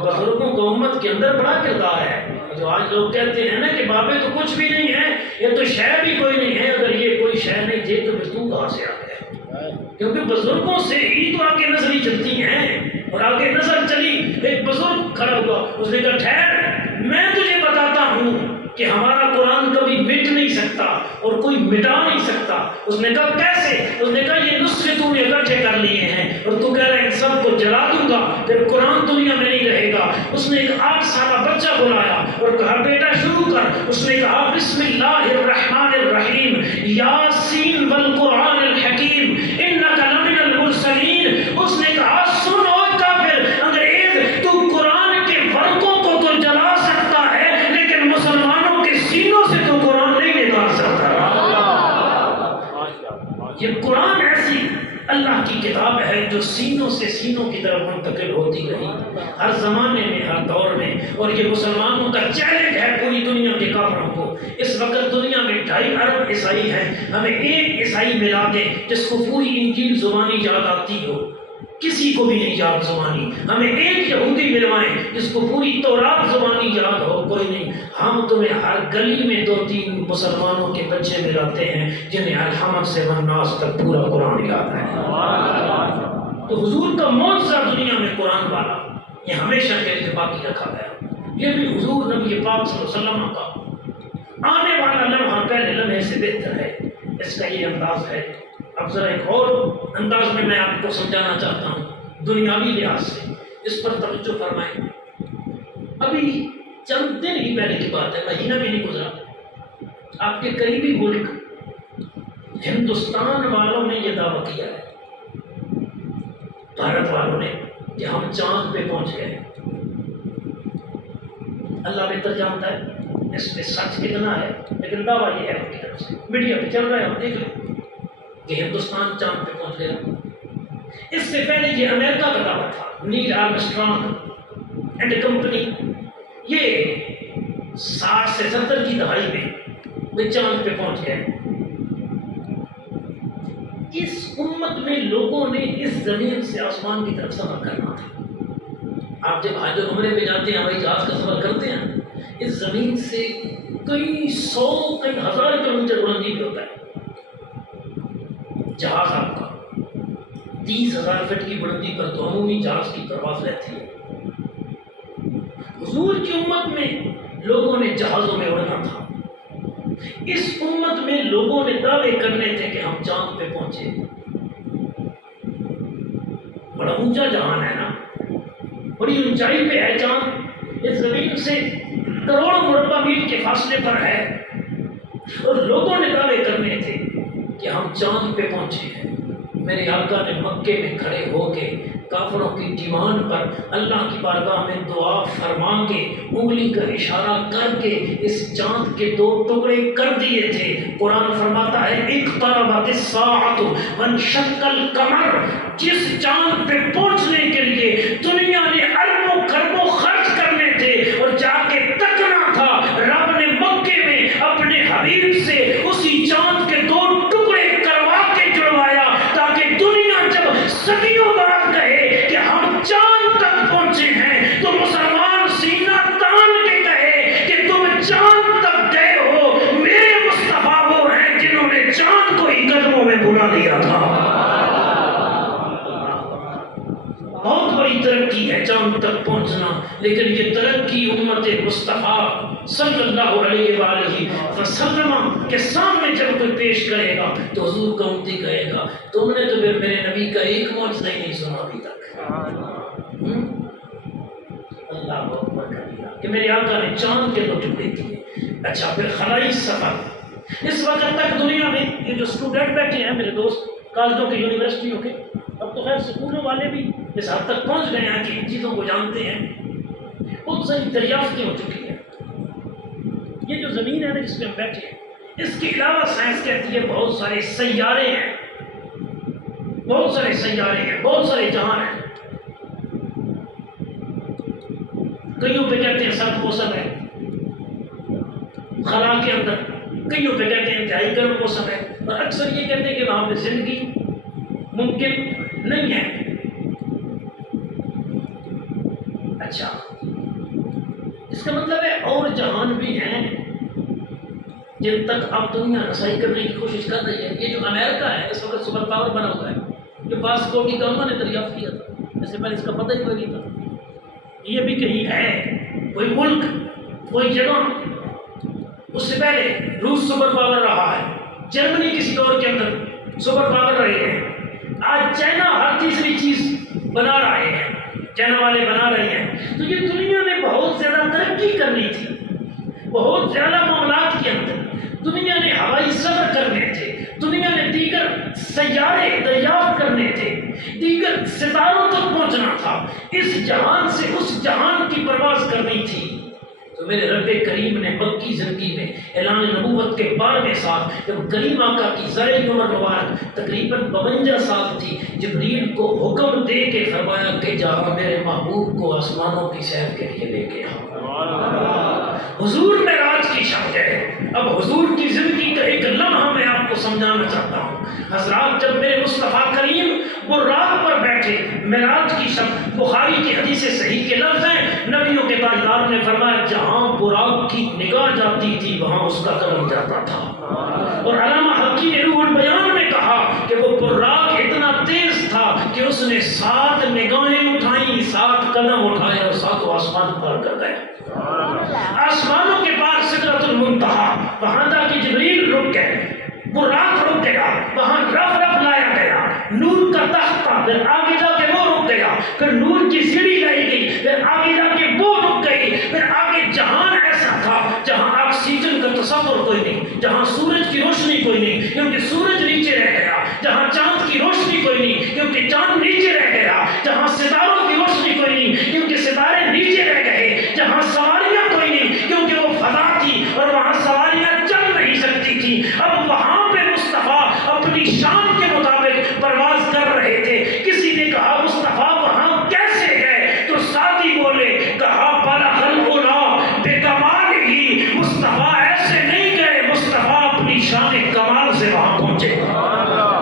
بزرگوں کا امت کے اندر بڑا کردار ہے. جو آج لوگ کہتے ہیں نا کہ بابے تو کچھ بھی نہیں ہے، یہ تو شے بھی کوئی نہیں ہے، اگر یہ کوئی شے نہیں تھے تو پھر تو کہاں سے آ گئے؟ کیونکہ بزرگوں سے ہی تو آگے نسلیں چلتی ہیں، اور آگے نسل چلی. ایک بزرگ کھڑا ہوا، اس نے کہا ٹھہر، میں تجھے بتاتا ہوں کہ ہمارا قرآن کبھی مٹ نہیں سکتا اور کوئی مٹا نہیں سکتا. اس نے کہا کیسے؟ اس نے کہا یہ نسخے تو نے اکٹھے کر لیے ہیں اور تو کہہ رہے ہیں ان سب کو جلا دوں گا پھر قرآن دنیا میں نہیں رہے گا. اس نے ایک 8 سالہ بچہ بلایا اور کہا بیٹا شروع کر. اس نے کہا بسم اللہ الرحمن الرحیم یاسین والقرآن الحکیم انک لمن المرسلین. اس نے کہا سنو کافر انگریز، تو قرآن کے ورقوں کو تو جلا سکتا ہے لیکن مسلمانوں کے سینوں سے تو قرآن نہیں نکال سکتا. یہ قرآن ایسی اللہ کی کتاب ہے جو سینوں سے سینوں کی طرف منتقل ہوتی رہی ہر زمانے میں، ہر دور میں. اور یہ مسلمانوں کا چیلنج ہے پوری دنیا کے کافروں کو. اس وقت دنیا میں 2.5 ارب عیسائی ہیں، ہمیں ایک عیسائی ملا دے جس کو پوری انجیل زبانی یاد آتی ہو، کسی کو بھی نہیں یاد زبانی. ہمیں ایک یہودی ملوائیں جس کو پوری تورات زبانی یاد ہو، کوئی نہیں. ہم تمہیں ہر گلی میں 2-3 مسلمانوں کے بچے ملاتے ہیں جنہیں الحمد سے والناس تک پورا قرآن یاد ہے. تو حضور کا معجزہ دنیا میں قرآن والا یہ ہمیشہ کے لیے باقی رکھا گیا. یہ بھی حضور نبی پاک صلی اللہ علیہ وسلم کا آنے والا لمحہ پہلے لمحے سے بہتر ہے. اس کا یہ انداز ہے. اب ذرا ایک اور انداز میں آپ کو سمجھانا چاہتا ہوں دنیاوی لحاظ سے، اس پر توجہ فرمائیں. ابھی چند دن ہی پہلے کی بات ہے، مہینہ بھی نہیں گزرا، آپ کے قریبی ملک ہندوستان والوں نے یہ دعویٰ کیا ہے، بھارت والوں نے، کہ ہم چاند پہ پہنچ گئے. اللہ بہتر جانتا ہے اس پہ سچ کتنا ہے، لیکن دعویٰ یہ ہے ان کی طرف سے، میڈیا پہ چل رہا ہے، ہم دیکھ لیں کہ ہندوستان چاند پہ پہنچ گیا. اس سے پہلے یہ امریکہ کا دعویٰ تھا، نیل آرمسٹرانگ اینڈ کمپنی، یہ 60 سے 70 کی دہائی میں وہ چاند پہ پہنچ گئے. اس امت میں لوگوں نے اس زمین سے آسمان کی طرف سفر کرنا تھا. آپ جب حج و عمرے پہ جاتے ہیں، ہوائی جہاز کا سفر کرتے ہیں، اس زمین سے کئی 100 کئی 1000 کلومیٹر بلندی پہ ہوتا ہے جہاز. آپ کا 30,000 فٹ کی بلندی پر تو عمومی جہاز کی پرواز رہتی ہے. حضور کی امت میں لوگوں نے جہازوں میں اڑنا تھا. اس امت میں لوگوں نے دعوے کرنے تھے کہ ہم چاند پہ پہنچے. بڑا اونچا جہان ہے نا، بڑی اونچائی پہ ہے چاند، اس زمین سے کروڑوں مربع میل کے فاصلے پر ہے، اور لوگوں نے دعوے کرنے تھے کہ ہم چاند پہ پہنچے ہیں. میرے آقا نے مکے میں کھڑے ہو کے کافروں کی ڈیمانڈ پر اللہ کی بارگاہ میں دعا فرما کے انگلی کا اشارہ کر کے اس چاند کے 2 ٹکڑے کر دیے تھے. قرآن فرماتا ہے اقتربت الساعة وانشق القمر. جس چاند پہ پہنچنے کے لیے دنیا نے اربوں خربوں خرچ کرنے تھے اور جا کے تکنا تھا، رب نے مکے میں اپنے حبیب سے اسی چاند کے 2 ٹکڑے کروا کے جڑوایا، تاکہ دنیا جب صدیوں بعد کہے کہ ہم چاند تک پہنچے ہیں تو مسلمان سینہ تان کے کہے کہ تم چاند تک گئے ہو. میرے مصطفیٰ وہ ہیں جنہوں نے چاند کو بڑی ترقی ہے چاند تک پہنچنا، لیکن یہ ترقی امت مصطفیٰ صلی اللہ علیہ وآلہ وسلم کے سامنے جب کوئی پیش کرے گا تو حضور کا امتی کہے گا تم نے تو میرے نبی کا ایک معجزہ ہی نہیں سنا ابھی تک۔ اللہ اکبر کبیرہ کہ میرے آقا نے چاند کے دو ٹکڑے دیے۔ اچھا پھر خلائی سفر، اس وقت تک دنیا میں یہ جو اسٹوڈنٹ بیٹھے ہیں میرے دوست کالجوں کے یونیورسٹیوں کے، اب تو خیر سکولوں والے بھی اس حد تک پہنچ گئے ہیں کہ ان چیزوں کو جانتے ہیں، بہت ساری دریافتیں ہو چکی ہیں۔ یہ جو زمین ہے نا جس پہ ہم بیٹھے ہیں، اس کے علاوہ سائنس کہتی ہے بہت سارے سیارے ہیں، بہت سارے سیارے ہیں، بہت سارے جہان ہیں۔ کئیوں پہ کہتے ہیں سرد موسم ہے خلا کے اندر، کئیوں پہ کہتے ہیں انتہائی گرم موسم ہے، اور اکثر یہ کہتے ہیں کہ وہاں پہ زندگی ممکن نہیں ہے۔ اچھا اس کا مطلب ہے اور جہان بھی ہیں جن تک اب دنیا رسائی کرنے کی کوشش کر رہی ہے۔ یہ جو امریکہ ہے اس وقت سپر پاور بنا ہوا ہے، یہ پاسپورٹ کی گورنمنٹ نے دریافت کیا تھا، اس سے پہلے اس کا پتہ ہی کوئی نہیں تھا۔ یہ بھی کہیں ہے کوئی ملک کوئی جگہ، اس سے پہلے روس سپر پاور رہا ہے، جرمنی کسی دور کے اندر سپر پاور رہے ہیں، آج چائنا ہر تیسری چیز بنا رہے ہیں، چائنا والے بنا رہے ہیں۔ تو یہ دنیا میں بہت زیادہ ترقی کرنی تھی، بہت زیادہ معاملات کے اندر دنیا نے ہوائی سفر کرنے تھے، دنیا نے دیگر سیارے دریافت کرنے تھے، دیگر ستاروں تک پہنچنا تھا، اس جہان سے اس جہان کی پرواز کرنی تھی۔ تو میرے رب کریم نے مکی زندگی میں اعلان نبوت کے 12ویں سال جب کریم آقا کی زرعی عمر مبارک تقریباً 52 سال تھی، جبریل کو حکم دے کے فرمایا کہ جہاں میرے محبوب کو آسمانوں کی سیر کے لیے لے کے حضور معراج کی شب ہے۔ اب حضور کی زندگی کا ایک لمحہ میں آپ کو سمجھانا چاہتا ہوں۔ حضرات جب میرے مصطفیٰ کریم وہ رات پر بیٹھے معراج کی شب، بخاری کی حدیث صحیح کے لفظ ہیں، نبیوں کے تاجدار نے فرمایا جہاں براق کی نگاہ جاتی تھی وہاں اس کا قدم جاتا تھا۔ اور علامہ حکیم روح البیان نے کہا کہ وہ براق اتنا تیز تھا کہ اس نے 7 نگاہیں اٹھائیں، 7 قدم اٹھائے اور 7 آسمان پار کر گئے۔ آسمانوں کے پاس سدرۃ المنتہا، وہاں تک کہ جبریل رک گئے، وہ رات رک گیا، وہاں رف رف لایا گیا، نور کا تختہ، پھر آگے جا کے وہ رک گیا، پھر نور کی سیڑھی لائی گئی، پھر آگے جا کے وہ رک گئی، پھر آگے جہان ایسا تھا جہاں آکسیجن کا تصور کوئی نہیں، جہاں سورج کی روشنی کوئی نہیں کیونکہ سورج نیچے رہ گیا، جہاں چاند کی روشنی کوئی نہیں کیونکہ چاند نیچے رہ گیا، جہاں ستاروں کی روشنی کوئی نہیں کیونکہ ستارے نیچے رہ گئے، جہاں سواریاں کوئی نہیں کیونکہ وہ فضا تھی اور وہاں سواریاں چل نہیں سکتی تھی۔ اب وہاں پہ مصطفیٰ اپنی شان کے مطابق پرواز کر رہے تھے۔ کسی نے کہا مصطفیٰ وہاں کیسے گئے؟ تو ساتھی بولے، کہا بلغ العلا بکمال ہی، مصطفیٰ ایسے نہیں گئے، مصطفیٰ اپنی شان کمال سے وہاں پہنچے۔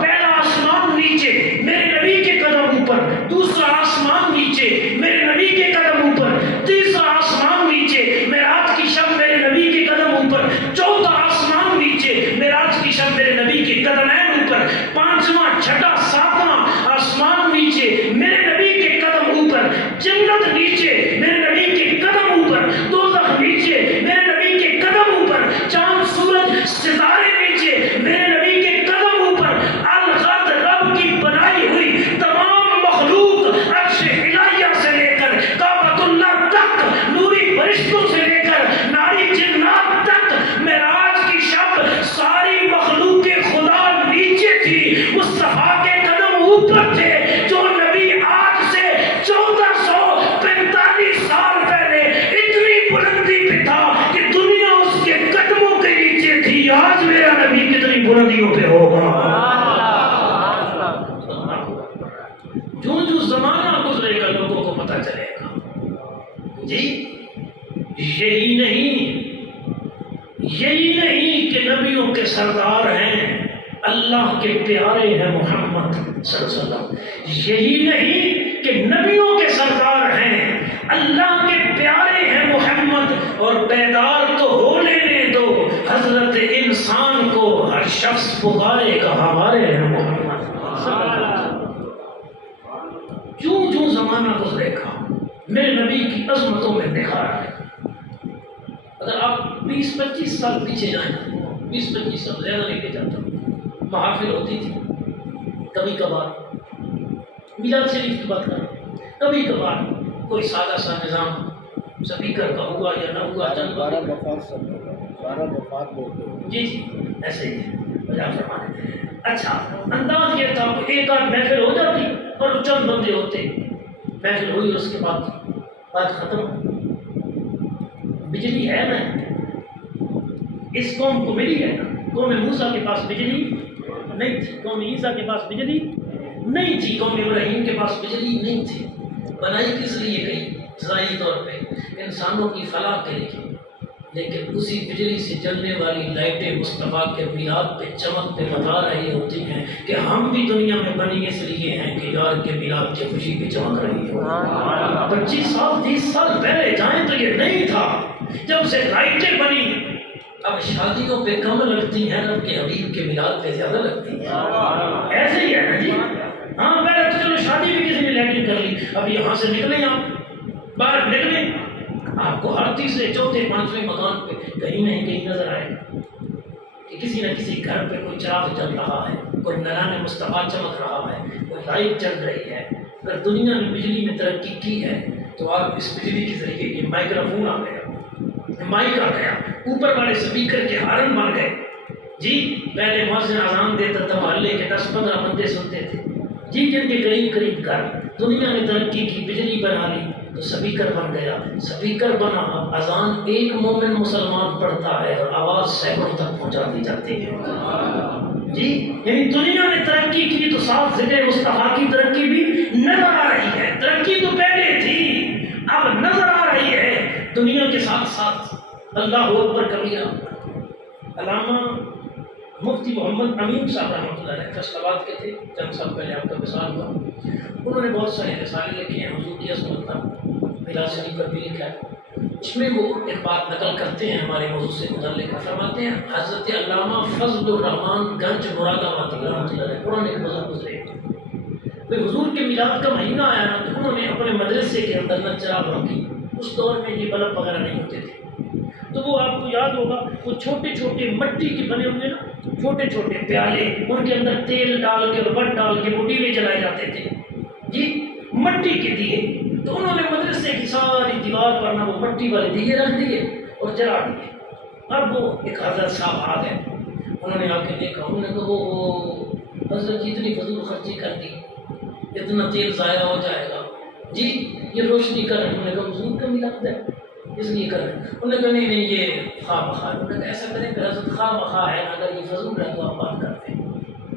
پہلا آسمان نیچے میرے نبی کے قدم اوپر، دوسرا آسمان نیچے میرے نبی کے قدم اوپر، تیسرا آسمان نیچے معراج کی شب میرے نبی کے قدم اوپر، چوتھا آسمان نیچے معراج کی شب میرے نبی کے قدمین اوپر، پانچواں چھٹا ساتواں آسمان نیچے میرے نبی کے قدم اوپر، جنت نیچے میرے نبی کے قدم اوپر، دوزخ نیچے میرے نبی کے قدم اوپر، چاند سورج ستارے نیچے میرے نبی کے قدم اوپر، الغد رب کی بنائی ہوئی تمام مخلوق عرش الہیہ سے لے کر کعبۃ اللہ تک، نوری فرشتوں سے لے کر ناری جنات تک، معراج کی شب ساری مخلوق خدا نیچے تھی، مصطفیٰ کے قدم اوپر تھے، جو نبی آج سے 1445 سال پہلے اتنی بلندی پہ تھا کہ دنیا اس کے قدموں کے نیچے تھی، آج میرا نبی کتنی بلندیوں پہ ہوگا۔ جو زمانہ گزرے گا لوگوں کو پتہ چلے گا۔ جی یہی نہیں کہ نبیوں کے سردار ہیں، اللہ کے پیارے ہیں محمد صلی اللہ علیہ وسلم۔ یہی نہیں کہ نبیوں کے سردار ہیں، اللہ کے پیارے ہیں محمد، اور بیدار تو ہو لینے دو، حضرت انسان کو ہر شخص پکارے گا ہمارے ہیں محمد۔ جو زمانہ زمانہ گزرے گا میرے نبی کی عظمتوں میں نکھار آئے گا. اگر آپ 20-25 سال پیچھے جائیں, 20-25 سال زیادہ لے کے جاتا ہوں, محافل ہوتی تھی کبھی کبھار, میلاد شریف کی بات کریں, کبھی کبھار کوئی سادہ سا نظام سپیکر کا ہوا یا نہ ہوا, چند 12 وفات جی جی ایسے ہی ہے فرمانے. اچھا انداز یہ تھا کہ ایک آدھ محفل ہو جاتی اور چند بندے ہوتے, محفل ہوئی اس کے بعد بات ختم. بجلی ہے نا اس قوم کو ملی ہے نا, قوم موسیٰ کے پاس بجلی نہیں تھی, قوم عیسیٰ کے پاس بجلی نہیں تھی, قوم ابراہیم کے پاس بجلی نہیں تھی. بنائی کس لیے گئی؟ ظاہری طور پہ انسانوں کی فلاح کے لیے, لیکن اسی بجلی سے جلنے والی لائٹیں مصطفیٰ کے میلاد پہ چمکتے بتا رہی ہوتی ہیں کہ ہم بھی دنیا میں بنی اس لیے ہیں کہ یار کے میلاد کی خوشی پہ چمک رہی ہو. 25 سال 30 سال پہلے جائیں تو یہ نہیں تھا, جب سے لائٹیں بنی اب شادیوں پہ کم لگتی ہیں, رب کے حبیب کے میلاد پہ زیادہ لگتی ہیں. ایسے ہی ہے نا جی. ہاں پہلے تو چلو شادی بھی کسی نے لائٹنگ کر لی, اب یہاں سے نکلیں آپ باہر نکلیں, آپ کو ہر تیسرے چوتھے پانچویں مکان پہ کہیں نہیں کہیں نظر آئے کہ کسی نہ کسی گھر پہ کوئی چراغ جل رہا ہے, کوئی نران مصطفیٰ چمک رہا ہے, کوئی لائٹ چل رہی ہے. اگر دنیا نے بجلی میں ترقی کی ہے تو آپ اس بجلی کے ذریعے یہ مائکروفون آ گیا, مائک آ گیا, اوپر والے سپیکر کے ہارن بن گئے. جی پہلے مؤذن اذان دیتا تھا, محلے کے 10-15 بندے سنتے تھے. جی جن کے قریب گھر دنیا نے ترقی کی, بجلی بنا لی تو سپیکر بن گیا, سپیکر بنا, اب اذان ایک مومن مسلمان پڑھتا ہے اور آواز سینکڑوں تک پہنچا دی جاتی ہے. جی یعنی دنیا نے ترقی کی تو ساتھ ذکر مصطفیٰ کی ترقی بھی نظر آ رہی ہے. ترقی تو پہلے تھی, اب نظر آ رہی ہے دنیا کے ساتھ ساتھ. اللہ اکبر کبیرہ. علامہ مفتی محمد امین صاحب رحمۃ اللہ علیہ فیصل آباد کے تھے, چند سال پہلے آپ کا وصال ہوا. انہوں نے بہت سارے رسالے لکھے ہیں, حضور کی عظمت کا میلاد شریف پر بھی لکھا ہے. اس میں وہ ایک بات نقل کرتے ہیں ہمارے موضوع سے متعلق, فرماتے ہیں حضرت علامہ فضل الرحمان گنج مراد آبادی رحمۃ اللہ علیہ قرآن ایک بزرگ گزرے, کوئی حضور کے میلاد کا مہینہ آیا نا تو انہوں نے اپنے مدرسے کے اندر نہ چراغ رکھی. اس دور میں یہ بلب وغیرہ نہیں ہوتے تھے, تو وہ آپ کو یاد ہوگا وہ چھوٹے چھوٹے مٹی کے بنے ہوئے نا چھوٹے چھوٹے پیالے, ان کے اندر تیل ڈال کے اور بٹ ڈال کے وہ دیوے جلائے جاتے تھے. جی مٹی کے دیے, تو انہوں نے مدرسے کی ساری دیوار پر نا وہ مٹی والے دیے رکھ دیے اور جلا دیے. اب وہ ایک حضرت صاحب آ گئے, انہوں نے آ کے دیکھا, انہوں نے کہا وہ حضرت جی اتنی فضول خرچی کر دی, اتنا تیل ضائع ہو جائے گا. جی یہ روشنی کر رہے ہیں. انہوں نے کہا حضور کا میلاد ہے اس لیے کر رہے ہیں. انہوں نے کہا نہیں یہ خواہ مخواہ. انہوں نے کہا ایسا کریں کہ حضرت خواہ مخواہ ہے, اگر یہ فضول ہے تو آپ بات کرتے ہیں,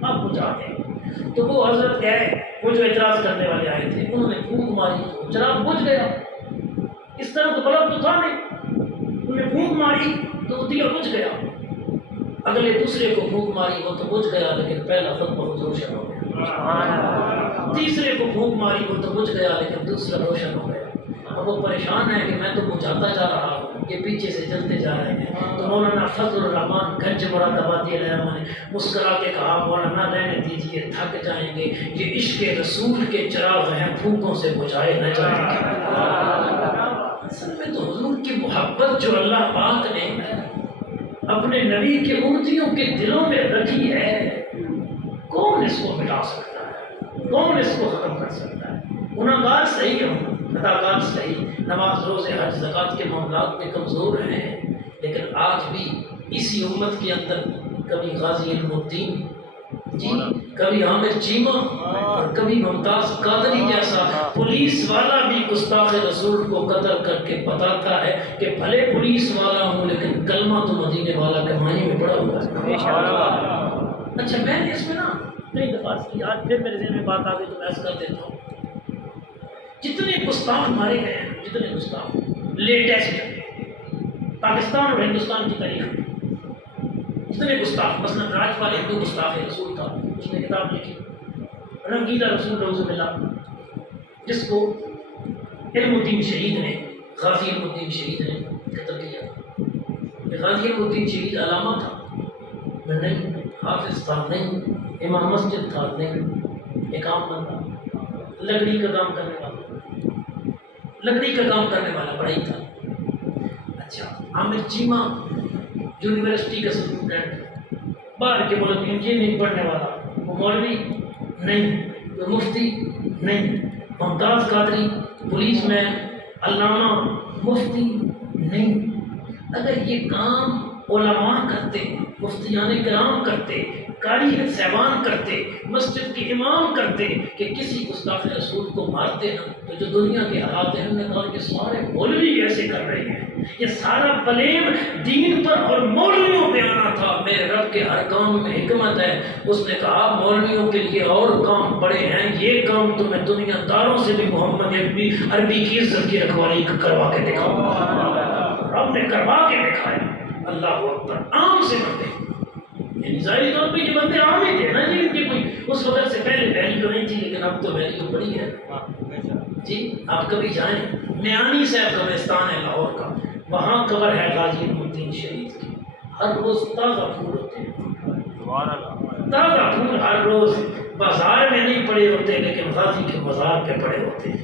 آپ بجھاتے ہیں. تو وہ حضرت گئے, وہ جو اعتراض کرنے والے آئے تھے انہوں نے پھونک ماری تو چراغ بجھ گیا. اس طرح تو بلب تو تھا نہیں, انہوں نے پھونک ماری تو دیا بجھ گیا. اگلے دوسرے کو پھونک ماری وہ تو بجھ گیا لیکن پہلا خود بہت روشن ہو گیا. تیسرے کو پھونک ماری وہ تو بجھ گیا لیکن دوسرا روشن ہو گیا. اب وہ پریشان ہے کہ میں تو بجھاتا جا رہا ہوں, یہ پیچھے سے جلتے جا رہے ہیں. تو مولانا فضل الرحمان گنج مراد آبادی علیہ نے مسکرا کے کہا مولانا رہنے دیجیے, تھک جائیں گے, یہ عشق رسول کے چراغ ہیں پھونکوں سے بجھائے نہ جائیں گے. اصل میں تو حضور کی محبت جو اللہ پاک نے اپنے نبی کے امتیوں کے دلوں میں رکھی ہے, کون اس کو مٹا سکتا ہے, کون اس کو ختم کر سکتا ہے. گناہگار صحیح ہوں, اداکار صحیح, نماز روزے حج زکوٰۃ کے معاملات میں کمزور ہیں, لیکن آج بھی اسی امت کے اندر کبھی غازی علم الدین جی, کبھی عامر چیمہ اور کبھی ممتاز قادری جیسا پولیس والا بھی گستاخ رسول کو قتل کر کے بتاتا ہے کہ بھلے پولیس والا ہوں لیکن کلمہ تو مدینے والا کمائی میں پڑا ہوا ہے. اچھا میں نے اس میں نا کئی دفعہ کی, آج پھر میرے ذہن میں بات آ گئی تو میں ایسا کر دیتا ہوں. جتنے گستاخ مارے گئے ہیں, جتنے گستاخ لیٹسٹ پاکستان اور ہندوستان کی تاریخ میں جتنے گستاخ, مثلا راجپال ہندو گستاخ رسول تھا, اس نے کتاب لکھی رنگیلا رسول روز اللہ, جس کو علم الدین شہید نے, غازی علم الدین شہید نے قتل کیا. غازی علم الدین شہید علامہ تھا نہیں, حافظ تھا نہیں, امام مسجد تھا نہیں, ایک عام بندہ لکڑی کا کام کرنے والا. لکڑی کا کام کرنے والا بڑا ہی تھا. اچھا عامر چیمہ یونیورسٹی کا اسٹوڈنٹ، باہر کے ملک انجینئرنگ پڑھنے والا، وہ مولوی نہیں، وہ مفتی نہیں. ممتاز قادری پولیس مین، علامہ، مفتی نہیں. اگر یہ کام علماء کرتے، مفتیان کرام کرتے، قاری صاحبان کرتے، مسجد کے امام کرتے، کہ کسی گستاخ رسول کو مارتے نا، تو جو دنیا کے حالات ہیں ہم نے کہا کہ سارے مولوی ایسے کر رہے ہیں، یہ سارا بلیم دین پر اور مولویوں پہ آنا تھا. میرے رب کے ہر کام میں حکمت ہے. اس نے کہا مولویوں کے لیے اور کام بڑے ہیں، یہ کام تو میں دنیا داروں سے بھی محمد عربی کی عزت کی رکھوالی کروا کے دکھاؤں گا. رب نے کروا کے دکھایا. اللہ اکبر. عام سے بندے، یعنی ظاہری طور پہ یہ بندے عام ہی تھے نا جی، ان کی کوئی اس وقت سے پہلے ویلیو نہیں تھی، لیکن اب تو ویلیو بڑی ہے. جی آپ کبھی جائیں، میانی صاحب قبرستان ہے لاہور کا، وہاں قبر ہے غازی الدین شریف کی. ہر روز تازہ پھول ہوتے ہیں، تازہ پھول ہر روز. بازار میں نہیں پڑے ہوتے، لیکن غازی کے مزار پہ پڑے ہوتے ہیں.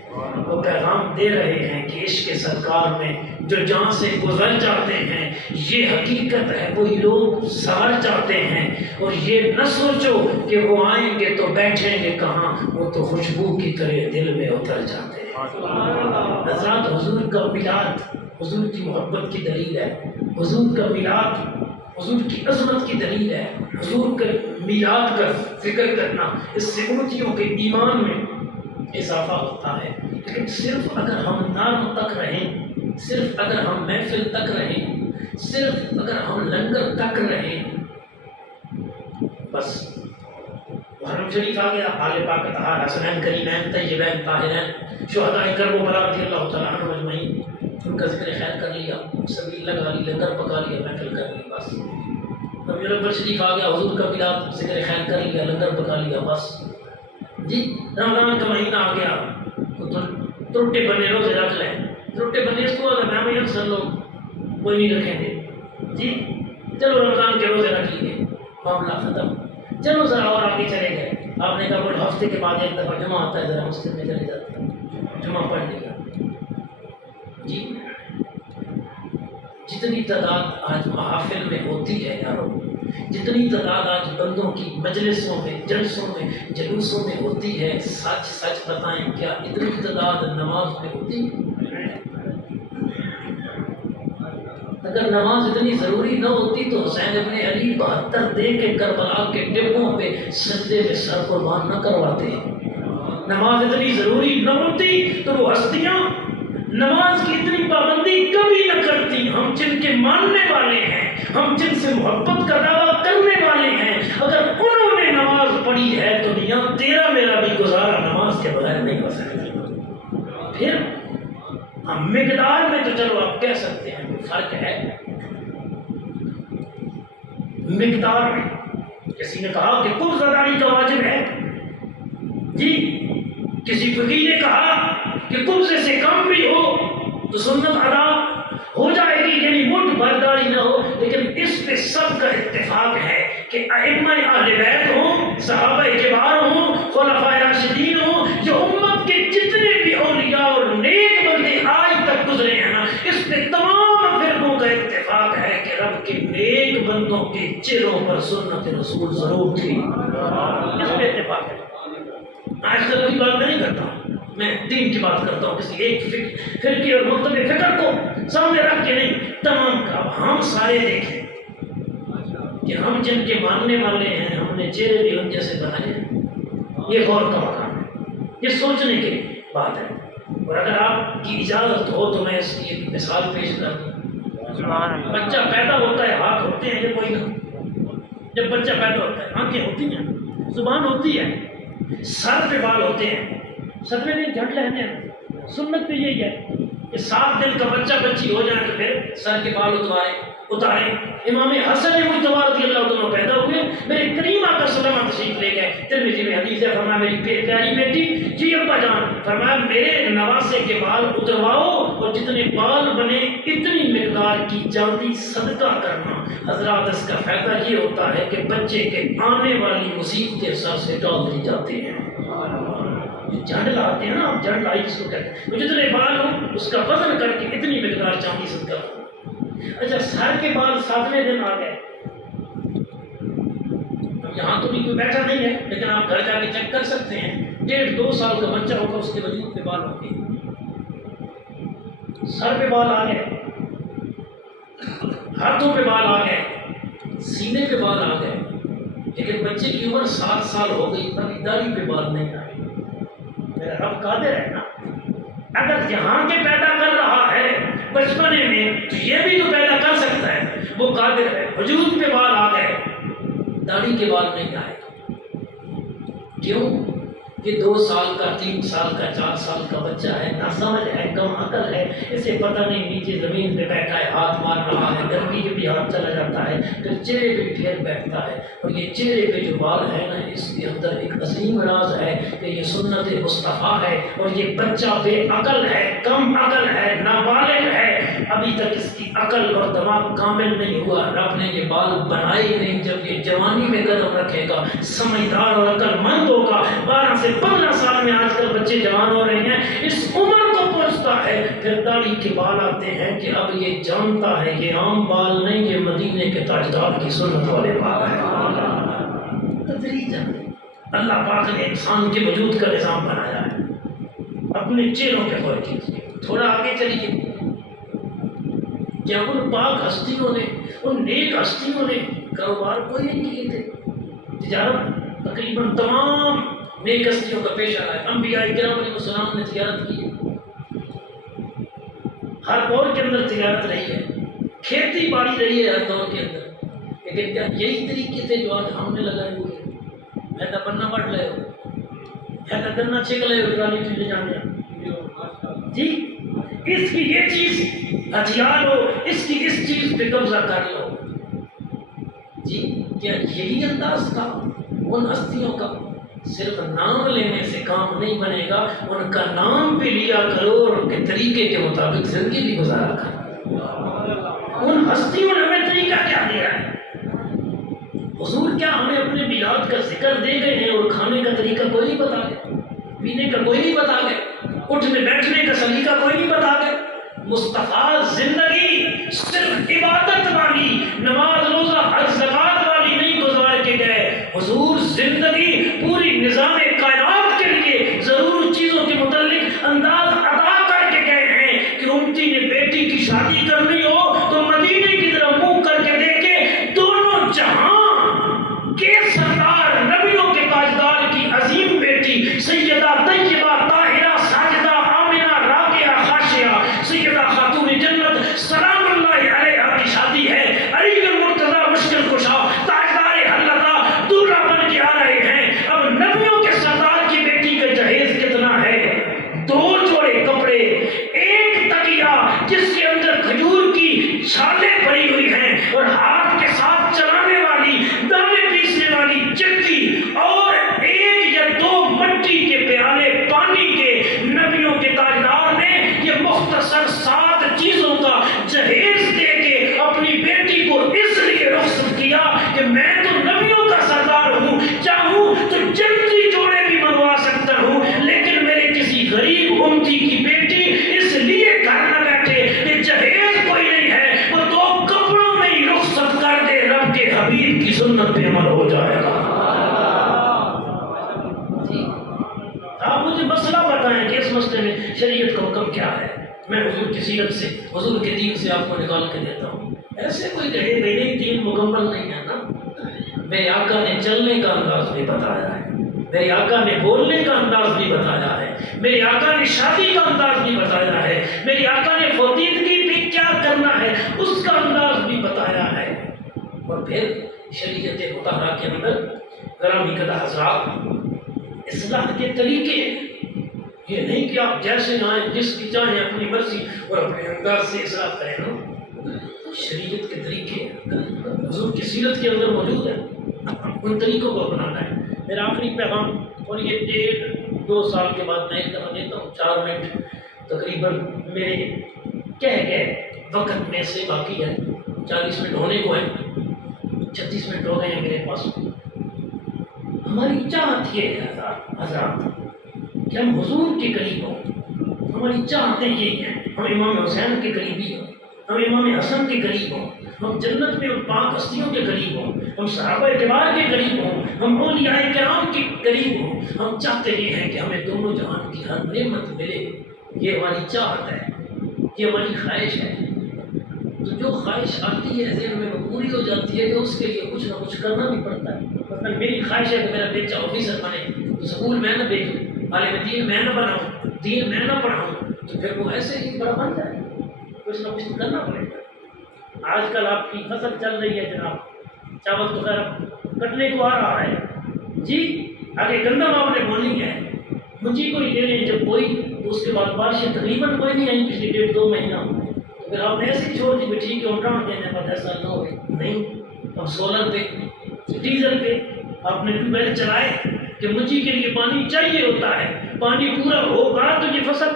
وہ پیغام دے رہے ہیں کہ عشق سرکار میں جو جان سے گزر جاتے ہیں، یہ حقیقت ہے وہی لوگ سار چاہتے ہیں. اور یہ نہ سوچو کہ وہ آئیں گے تو بیٹھیں گے کہاں، وہ تو خوشبو کی طرح دل میں اتر جاتے ہیں. حضرات حضور کا میلاد حضور کی محبت کی دلیل ہے. حضور کا میلاد حضور کی عظمت کی دلیل ہے. حضور کے میلاد کا ذکر کرنا، اس سے امتیوں کے ایمان میں اضافہ ہوتا ہے. لیکن صرف اگر ہم نام تک رہیں، صرف اگر ہم محفل تک رہیں، صرف اگر ہم لنگر تک رہیں، بس محرم شریف آ گیا، آل پاک طاہر حسنین کریمین طیبین طاہرین شہداء کربلا رضی اللہ تعالیٰ عنہ اجمعین، ان کا ذکر خیر کر لیا، سبیل لگا لی، لنگر پکا لیا، محفل کر لی، بس. ربیع الاول شریف آ گیا، حضور کا میلاد، ذکر خیر کر لیا، لنگر پکا لیا، بس. جی رمضان کا مہینہ آ گیا تو ترٹے بنے روزے رکھ لیں. ترٹے بنے اس کو اگر میں اکثر لوگ کوئی نہیں رکھیں گے. جی چلو رمضان کے روزے رکھ لیے، معاملہ ختم. چلو ذرا اور آگے چلے گئے. آپ نے کہا بڑے ہفتے کے بعد ایک دفعہ جمعہ آتا ہے، ذرا مسجد میں چلے جاتے ہیں، جمعہ پڑھ لیا. جی جتنی تعداد آج محافل میں ہوتی ہے یارو، جتنی تعداد آج بندوں کی مجلسوں میں، جلسوں میں، جلوسوں میں ہوتی ہے، سچ سچ بتائیں کیا اتنی تعداد نماز میں ہوتی ہے؟ اگر نماز اتنی ضروری نہ ہوتی تو حسین ابن علی 72 دے کے کربلا کے ڈبوں پہ سجدے میں سر قربان نہ کرواتے. نماز اتنی ضروری نہ ہوتی تو وہ ہستیاں نماز کی اتنی پابندی کبھی نہ کرتی. ہم جن کے ماننے والے ہیں، ہم جن سے محبت کا دعویٰ کرنے والے ہیں، اگر انہوں نے نماز پڑھی ہے تو دنیا تیرا میرا بھی گزارا نماز کے بغیر نہیں ہو سکتا. پھر ہم مقدار میں تو چلو آپ کہہ سکتے ہیں فرق ہے مقدار میں. کسی نے کہا کہ قبض ادائی کا واجب ہے، جی کسی فقیر نے کہا کہ قبضے سے کم بھی ہو تو سنت ادا ہو جائے گی، یعنی مٹھ برداری نہ ہو. لیکن اس پہ سب کا اتفاق ہے کہ ائمہ اہل بیت ہوں، صحابہ کبار ہوں، خلفائے راشدین ہوں، جو امت کے جتنے بھی اولیاء اور نیک بندے آج تک گزرے ہیں نا، اس پہ تمام فرقوں کا اتفاق ہے کہ رب کے نیک بندوں کے چہروں پر سنت رسول ضرور تھی. اس پہ اتفاق ہے. آج کل کی بات میں نہیں کرتا ہوں، میں دین کی بات کرتا ہوں. کسی ایک فرقے اور مختلف فکر کو سامنے رکھ کے نہیں، تمام کا. اب ہم سارے دیکھیں کہ ہم جن کے ماننے والے ہیں، ہم نے چہرے بھی ان جیسے بنائے ہیں. یہ غور کا مقام ہے، یہ سوچنے کی بات ہے. اور اگر آپ کی اجازت ہو تو میں اس کی ایک مثال پیش کر دوں. بچہ پیدا ہوتا ہے، ہاتھ ہوتے ہیں یہ کوئی نہ. جب بچہ پیدا ہوتا ہے آنکھیں ہوتی ہیں، زبان ہوتی ہے، سر پہ بال ہوتے ہیں. سر میں نہیں جھٹ لہنے ہیں. سنت پہ یہی ہے کہ 7 دن کا بچہ بچی ہو جائے تو پھر سر کے بال اتارے. امام حسن مجتبی رضی اللہ عنہ پیدا ہوئے، میرے کریم آقا صلی اللہ علیہ وسلم تشریف لے گئے. ترمذی میں حدیث ہے، فرمایا میری پیاری بیٹی، جی ابا جان، فرمایا میرے نواسے کے بال اترواؤ اور جتنے بال بنے اتنی مقدار کی چاندی صدقہ کرنا. حضرات اس کا فائدہ یہ ہوتا ہے کہ بچے کے آنے والی مصیبتیں سر سے ٹال دی جاتی ہیں. جڑ لاتے ہیں نا آپ، جڑ لائی جس کو کہتے ہیں، جتنے بال ہوں اس کا وزن کر کے اتنی مقدار چاندی صدقہ کرو۔ اچھا سر کے بال 7ویں دن آ گئے، اب یہاں تو بھی کوئی بیٹھا نہیں ہے لیکن آپ گھر جا کے چیک کر سکتے ہیں، 1.5-2 سال کا بچہ ہوگا اس کے وجود پہ بال ہوں گے، سر پہ بال آ گئے، ہاتھوں پہ بال آ گئے، سینے پہ بال آ گئے، لیکن بچے کی عمر 7 سال ہو گئی، ابھی داڑھی پہ بال نہیں آئے۔ میرا رب قادر ہے نا، اگر یہاں کے پیدا کر رہا ہے بچپنے میں تو یہ بھی تو پیدا کر سکتا ہے، وہ قادر ہے۔ وجود پہ بال آ گئے، داڑھی کے بال نہیں آئے، کیوں؟ یہ 2 سال کا، 3 سال کا، 4 سال کا بچہ ہے، ناسمجھ ہے، کم عقل ہے، اسے پتہ نہیں نیچے زمین پہ بیٹھا ہے، ہاتھ مار رہا ہے، گرمی کے بھی ہاتھ چلا جاتا ہے، پھر چہرے پہ پھر بیٹھتا ہے، اور یہ چہرے پہ جو بال ہے نا، اس کے اندر ایک عظیم راز ہے کہ یہ سنت مصطفیٰ ہے، اور یہ بچہ بے عقل ہے، کم عقل ہے، نابالغ ہے، ابھی تک اس کی عقل اور دماغ کامل نہیں ہوا، رب نے یہ بال بنائے ہی نہیں۔ جب یہ جوانی میں قدم رکھے گا، سمجھدار اور عقل مند ہوگا، 12 سے 15 سال میں آج کل بچے جوان ہو رہے ہیں، اس عمر کو پہنچتا ہے، پھر داڑھی کے بال آتے ہیں کہ اب یہ جانتا ہے یہ عام بال نہیں، یہ مدینے کے تاجدار کی سنت والے بال ہیں۔ تدریجاً اللہ پاک نے انسان کے وجود کا نظام بنایا ہے، اپنے چہروں پہ غور کیجیے، تھوڑا آگے چلیے، کیا ان پاک ہستیوں نے، ان نیک ہستیوں نے کاروبار کوئی نہیں کیے تھے؟ تجارت تقریباً تمام نیک ہستیوں کا پیشہ ہے، انبیاء کرام علیہ السلام نے تجارت کی ہے، ہر دور کے اندر تجارت رہی ہے، کھیتی باڑی رہی ہے ہر دور کے اندر، لیکن کیا یہی طریقے تھے جو آج ہم نے لگائے ہوئے ہیں؟ میں تو بننا پڑ رہے ہو، میں تو کرنا چھک لے ہو، ٹرالی چیزیں جانے جی، اس کی یہ چیز ہتھیار ہو، اس کی اس چیز پہ قبضہ کر لو جی، کیا یہی انداز تھا ان ہستیوں کا؟ صرف نام لینے سے کام نہیں بنے گا، ان کا نام بھی لیا کرو اور ان کے طریقے کے مطابق زندگی بھی گزارا کرو۔ ان ہستیوں نے ہمیں طریقہ کیا دیا ہے؟ حضور کیا ہمیں اپنے میلاد کا ذکر دے گئے ہیں اور کھانے کا طریقہ کوئی نہیں بتا گئے، پینے کا کوئی نہیں بتا گئے، اٹھنے بیٹھنے کا سلیقہ کوئی نہیں بتا گئے؟ مصطفیٰ زندگی صرف عبادت والی، نماز روزہ حج زکات والی نہیں گزار کے گئے، حضور زندگی پوری نظام کائنات کے لیے ضرور چیزوں کے متعلق انداز ادا کر کے گئے ہیں کہ امتی نے بیٹی کی شادی کرنی ہو تو مدینے کی طرف منہ کر کے دیکھے، دونوں جہاں کے سردار نبیوں کے تاجدار کی عظیم بیٹی سیدہ طیبہ طاہرہ ساجدہ آمنہ راقیہ خاشعہ سیدہ خاتون جنت سلام اللہ علیہا کی شادی ہے، علی بن مرتضیٰ مشکل کشا تاجدار حلقہ دولہا بن کے آ رہے ہیں۔ اب نبیوں کے سردار کی بیٹی کا جہیز کتنا ہے؟ 2 جوڑے کپڑے، ایک تکیہ جس کے اندر کھجور کی چھالیں پڑی ہوئی ہیں، اور ہاتھ کے ساتھ چلانے والی دانے پیسنے والی چکی، اور 1 یا 2 مٹی کے پیالے پانی کے۔ نبیوں کے تاجدار نے یہ مختصر 7 چیزوں کا جہیز دے کے اپنی بیٹی کو اس لیے رخصت کیا کہ میں تو نبیوں کا سردار ہوں، چاہوں تو جنتی جوڑے بھی منگوا سکتا ہوں، لیکن میرے کسی غریب امتی کی بیٹی اس لیے گھر نہ بیٹھے کہ جہیز کوئی نہیں ہے، وہ 2 کپڑوں میں ہی رخصت کر دے، رب کے حبیب کی سنت پہ عمل ہو جائے گا۔ آپ مجھے مسئلہ بتائیں کہ اس مسئلے میں شریعت کا حکم کیا ہے، میں حضور کی سیرت سے، حضور کے دین سے آپ کو نکال کے دیتا ہوں۔ ایسے کوئی کہے میرے دین مکمل نہیں ہے نا، میرے آقا نے چلنے کا انداز بھی بتایا ہے، میرے آقا نے بولنے کا انداز بھی بتایا ہے، میرے آقا نے شادی کا انداز بھی بتایا ہے، میرے آقا نے فوتیدگی بھی کیا کرنا ہے اس کا انداز بھی بتایا ہے۔ اور پھر شریعت مطہرہ کے اندر گرامی قدر حضرات اصلاح کے طریقے ہیں، یہ نہیں کہ آپ جیسے آئیں جس کی چاہیں اپنی مرضی اور اپنے انداز سے اصلاح کریں، نا، شریعت کے طریقے حضور کی سیرت کے اندر موجود ہیں، ان طریقوں کو اپنانا ہے۔ میرا آخری پیغام، اور یہ 1.5-2 سال کے بعد میں ایک دفعہ دیتا ہوں، 4 منٹ تقریباً میرے کہہ گئے وقت میں سے باقی ہے، 40 منٹ ہونے کو ہیں، 36 منٹ ہو گئے ہیں میرے پاس۔ ہماری چاہت یہ ہے حضرات کہ ہم حضور کے قریب ہوں. ہماری چاہتیں یہی ہیں, ہم امام حسین کے قریبی ہوں, ہم امام حسن کے قریب ہوں, ہم جنت میں ان پاک ہستیوں کے قریب ہوں, ہم صحابہ کبار کے قریب ہوں, ہم اولیاء کرام کے قریب ہوں. ہم چاہتے یہ ہیں کہ ہمیں دونوں جہان کی ہر نعمت ملے. یہ ہماری چاہت ہے, یہ ہماری خواہش ہے. تو جو خواہش آتی ہے ذہن میں وہ پوری ہو جاتی ہے کہ اس کے لیے کچھ نہ کچھ کرنا بھی پڑتا ہے. مثلا میری خواہش ہے کہ میرا بچہ آفیسر بنے, تو اسکول میں نہ بھیجوں, عالم دین میں نہ بناؤں, دین میں نہ پڑھاؤں, تو پھر وہ ایسے ہی بڑا بن جائے. کچھ نہ کچھ کرنا پڑے گا. آج کل آپ کی فصل چل رہی ہے جناب, چاول تو خیر کٹنے کو آ رہا ہے جی, آگے گندم آپ نے بولنی ہے, مجھے کوئی لے لیں جب کوئی, تو اس کے بعد بارشیں تقریباً کوئی نہیں آئی پچھلی 1.5-2 مہینہ. تو پھر آپ نے ایسے ہی چھوڑ دی کہ ٹھیک ہے عمران دینے پر ایسا نہ ہو. نہیں, اب سولر پہ, ڈیزل پہ آپ نے ٹیوب ویل چلائے کہ مجھے کے لیے پانی چاہیے ہوتا ہے, پانی پورا ہوگا تو یہ فصل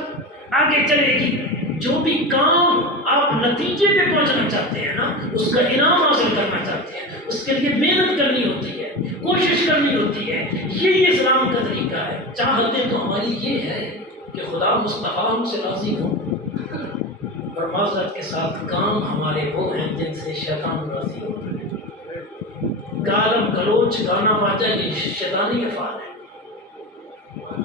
آگے چلے گی. جو بھی کام آپ نتیجے پہ پہنچنا چاہتے ہیں نا, اس کا انعام حاصل کرنا چاہتے ہیں, اس کے لیے محنت کرنی ہوتی ہے, کوشش کرنی ہوتی ہے. یہی اسلام کا طریقہ ہے. چاہتے تو ہماری یہ ہے کہ خدا مصطفیٰ ہم سے راضی ہو, اور معذرت کے ساتھ کام ہمارے وہ ہیں جن سے شیطان راضی ہوتا ہے. گالم گلوچ گانا باجا یہ شیطانی افعال ہے,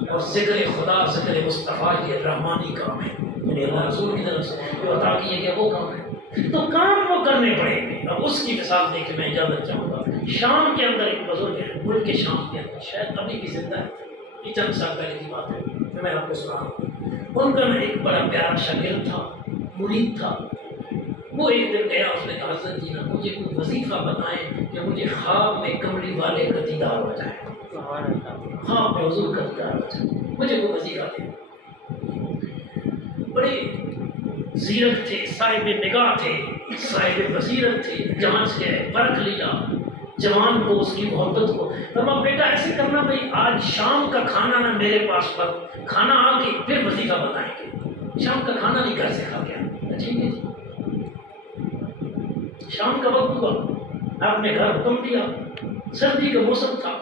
اور ذکر خدا ذکر مصطفیٰ یہ رحمانی کام ہے, یعنی اللہ رسول کی طرف سے جو عطا کیے گئے وہ کام ہے. تو کام وہ کرنے پڑیں گے. اب اس کی مثال دے کے میں اجازت چاہوں گا. شام کے اندر ایک بزرگ ہے, ملک کے شام کے اندر, شاید ابھی بھی زندہ ہے, یہ چند سال پہلے کی بات ہے, میں آپ کو سناؤں. ان کا ایک بڑا پیارا شاگرد تھا, مرید تھا. وہ ایک دن گیا, اس نے کہا حضرت جی نا مجھے کوئی وظیفہ بتائیں کہ مجھے خواب میں کملی والے کا دیدار ہو جائے, خواب میں حضور کا دیدار ہو جائے, مجھے کوئی وظیفہ دے. بڑے زیرک تھے, صاحب نگاہ تھے, صاحب بصیرت تھے, جانچ گئے, پرکھ لیا جوان کو, اس کی محبت کو. فرمایا بیٹا ایسے کرنا بھائی, آج شام کا کھانا نہ میرے پاس پر, کھانا آ کے پھر وظیفہ بتائیں گے. شام کا کھانا نہیں گھر سے کھا گیا, ٹھیک ہے جی. شام کا وقت ہوا, آپ نے گھر حکم دیا, سردی کا موسم تھا,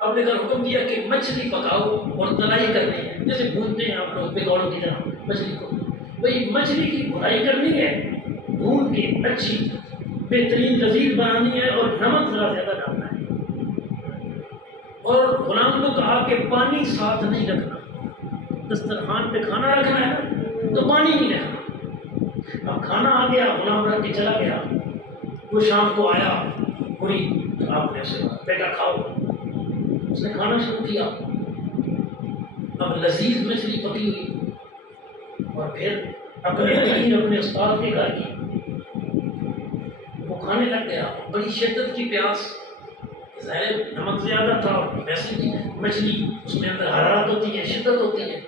آپ نے گھر حکم دیا کہ مچھلی پکاؤ اور تلائی کرنی ہے, جیسے بھونتے ہیں آپ لوگ پکوڑوں کی طرح مچھلی کو. بھائی مچھلی کی بھرائی کرنی ہے, بھون کے اچھی بہترین لذیذ بنانی ہے, اور نمک ذرا زیادہ ڈالنا ہے. اور غلام کو کہا کہ پانی ساتھ نہیں رکھنا, دسترخوان پہ کھانا رکھنا ہے نا تو پانی نہیں رکھنا. اب کھانا آ گیا, غلام رکھ کے چلا گیا. وہ شام کو آیا پوری, آپ نے اسے کہا بیٹا کھاؤ. اس نے کھانا شروع کیا. اب لذیذ مچھلی پکی ہوئی, اور پھر اپنے استاد کے گھر کی, وہ کھانے لگ گیا. بڑی شدت کی پیاس, ظاہر نمک زیادہ تھا, ویسے بھی مچھلی اس میں اندر حرارت ہوتی ہے, شدت ہوتی ہے,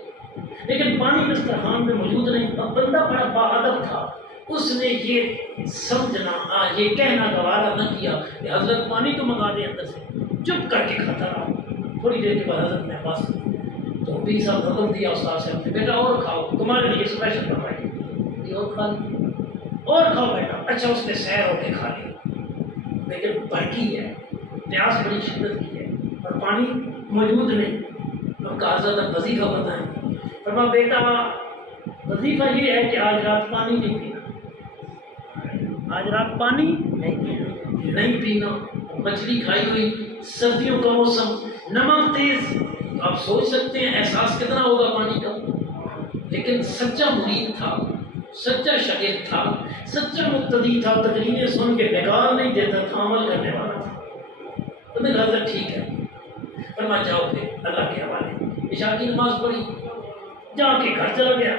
لیکن پانی دسترخوان میں موجود نہیں. اب بندہ بڑا باادب تھا, اس نے یہ سمجھنا یہ کہنا گوارا نہ کیا کہ حضرت پانی تو منگا دے اندر سے, چپ کر کے کھاتا رہا. تھوڑی دیر کے بعد حضرت نے پاس تو بھی صاحب حکم دیا استاد سے, بیٹا اور کھاؤ, تمہارے لیے اسپیشل بنوائے, یہ اور کھا لی, اور کھاؤ بیٹا. اچھا اس نے سیر ہو کے کھا لیا, لیکن بھڑکی ہے, پیاس بڑی شدت کی ہے, اور پانی موجود نہیں. اب کہا حضرت وظیفہ بتائیں. فرمایا بیٹا وظیفہ یہ ہے کہ آج رات پانی نہیں پینا, آج رات پانی نہیں پینا. مچھلی کھائی ہوئی, سردیوں کا موسم, نمک تیز, آپ سوچ سکتے ہیں احساس کتنا ہوگا پانی کا. لیکن سچا مرید تھا, سچا شاگرد تھا, سچا مقتدی تھا, تقریریں سن کے بیکار نہیں دیتا تھا, عمل کرنے والا تھا. تو میں کہا ٹھیک ہے. فرمایا جاؤ پھر اللہ کے حوالے. عشاء کی نماز پڑھی, جا کے گھر چلا گیا.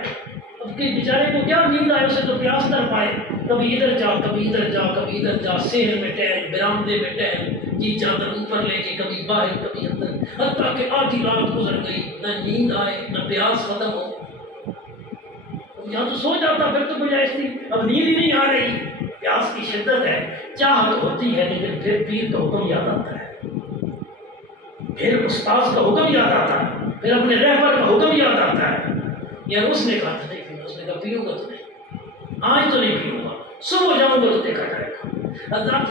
اب کہ بیچارے کو کیا نیند آئے, اسے تو پیاس نہ پائے, کبھی ادھر جا کبھی ادھر جا کبھی ادھر جا, صحن میں ٹہل, برامدے میں ٹہل, جی چادر اوپر لے کے کبھی باہر کبھی اندر, حتیٰ کہ آدھی رات گزر گئی, نہ نیند آئے نہ پیاس ختم ہو. یا تو سو جاتا پھر تو گنجائش تھی, اب نیند ہی نہیں آ رہی, پیاس کی شدت ہے, چاہت ہوتی ہے, لیکن پھر پیر کا حکم یاد آتا ہے, پھر استاذ کا حکم یاد آتا ہے, پھر اپنے رہبر کا حکم یاد آتا ہے. یار اس نے کہا تھا نہیں پینا, اس نے کہا پیوں گا تو نہیں, آج تو نہیں پیوں گا, صبح جاؤں گا تو دیکھا جائے گا.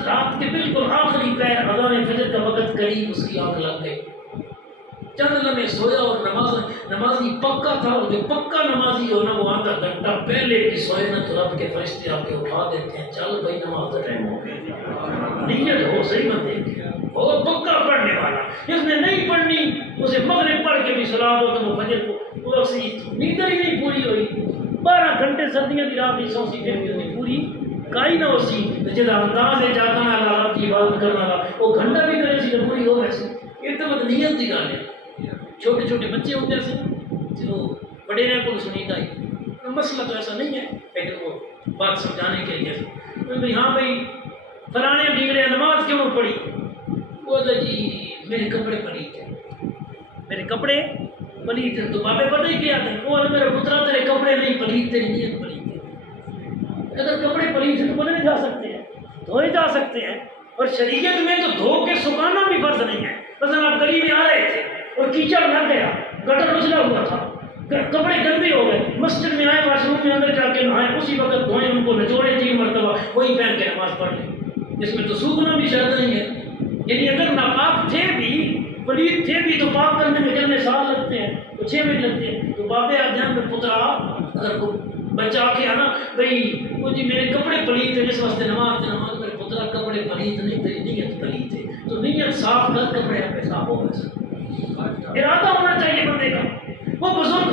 رات کے بالکل آخری پیر اذان فجر کا وقت قریب اس کی آنکھ لگ گئی. چند لمحے سویا اور نمازی پکا تھا، اور جو پکا نمازی ہو نا وہ آدھا گھنٹہ پہلے بھی سوئے نا تو رب کے فرشتے آ کے اٹھا دیتے ہیں، چل بھائی نماز کا ٹائم ہو گیا۔ نیت ہو صحیح بندے کی، وہ پکا پڑھنے والا، جس نے نہیں پڑھنی اسے مغرب پڑھ کے بھی سلا دو تو وہ فجر کو وہ نیند ہی نہیں پوری ہوئی، 12 گھنٹے سردیاں دی رات سو سی پھر پوری کائی نہ ہوسی، جدا انداز ہے جاگنا والا رب کی عبادت کرنے والا وہ گھنٹہ بھی کرے سی تو پوری ہو ویسے۔ یہ تو مت نیت کی گل ہے۔ چھوٹے چھوٹے بچے ہوتے سے جو وڈیرے کو سنیتا ہی، مسئلہ تو ایسا نہیں ہے لیکن وہ بات سمجھانے کے لیے ہاں بھائی فلانے بگڑے نماز کیوں پڑھی، وہ تو جی میرے کپڑے پلیت ہیں، میرے کپڑے پلیت ہیں، تو بابے پتہ ہی کیا تھا وہ میرا پترا تیرے کپڑے نہیں پلیت، تیری نیت پلیت ہے۔ اگر کپڑے پلیت ہیں تو بدلے جا سکتے ہیں، دھوئے جا سکتے ہیں، اور شریعت میں تو دھو کے سکھانا بھی فرض نہیں ہے۔ مثلا آپ گلی میں آ رہے تھے اور کیچڑ لگ گیا، گٹر اچھلا ہوا تھا، کپڑے گندے ہو گئے، مسجد میں آئے واش روم میں اندر جا کے نہائے، اسی وقت دھوئیں، ان کو نچوڑے 3 مرتبہ، وہی پہن کے نماز پڑھ لیں، اس میں تو سوکھنا بھی شرط نہیں ہے۔ یعنی اگر ناپاک تھے بھی پلیت تھے بھی تو پاک کرنے میں کتنے سال لگتے ہیں، تو 6 مہینے لگتے ہیں۔ تو بابے آجان میں پترا اگر بچہ آ کے آنا بھائی وہ جی میرے کپڑے پلیت ہیں اس واسطے نماز میرے پترا کپڑے پلیت نہیں، تیری نیت پلیت ہے، تو نیت صاف کر کپڑے آپ کے صاف ہو گئے۔ ارادہ ہونا چاہیے بندے کا۔ وہ بزرگ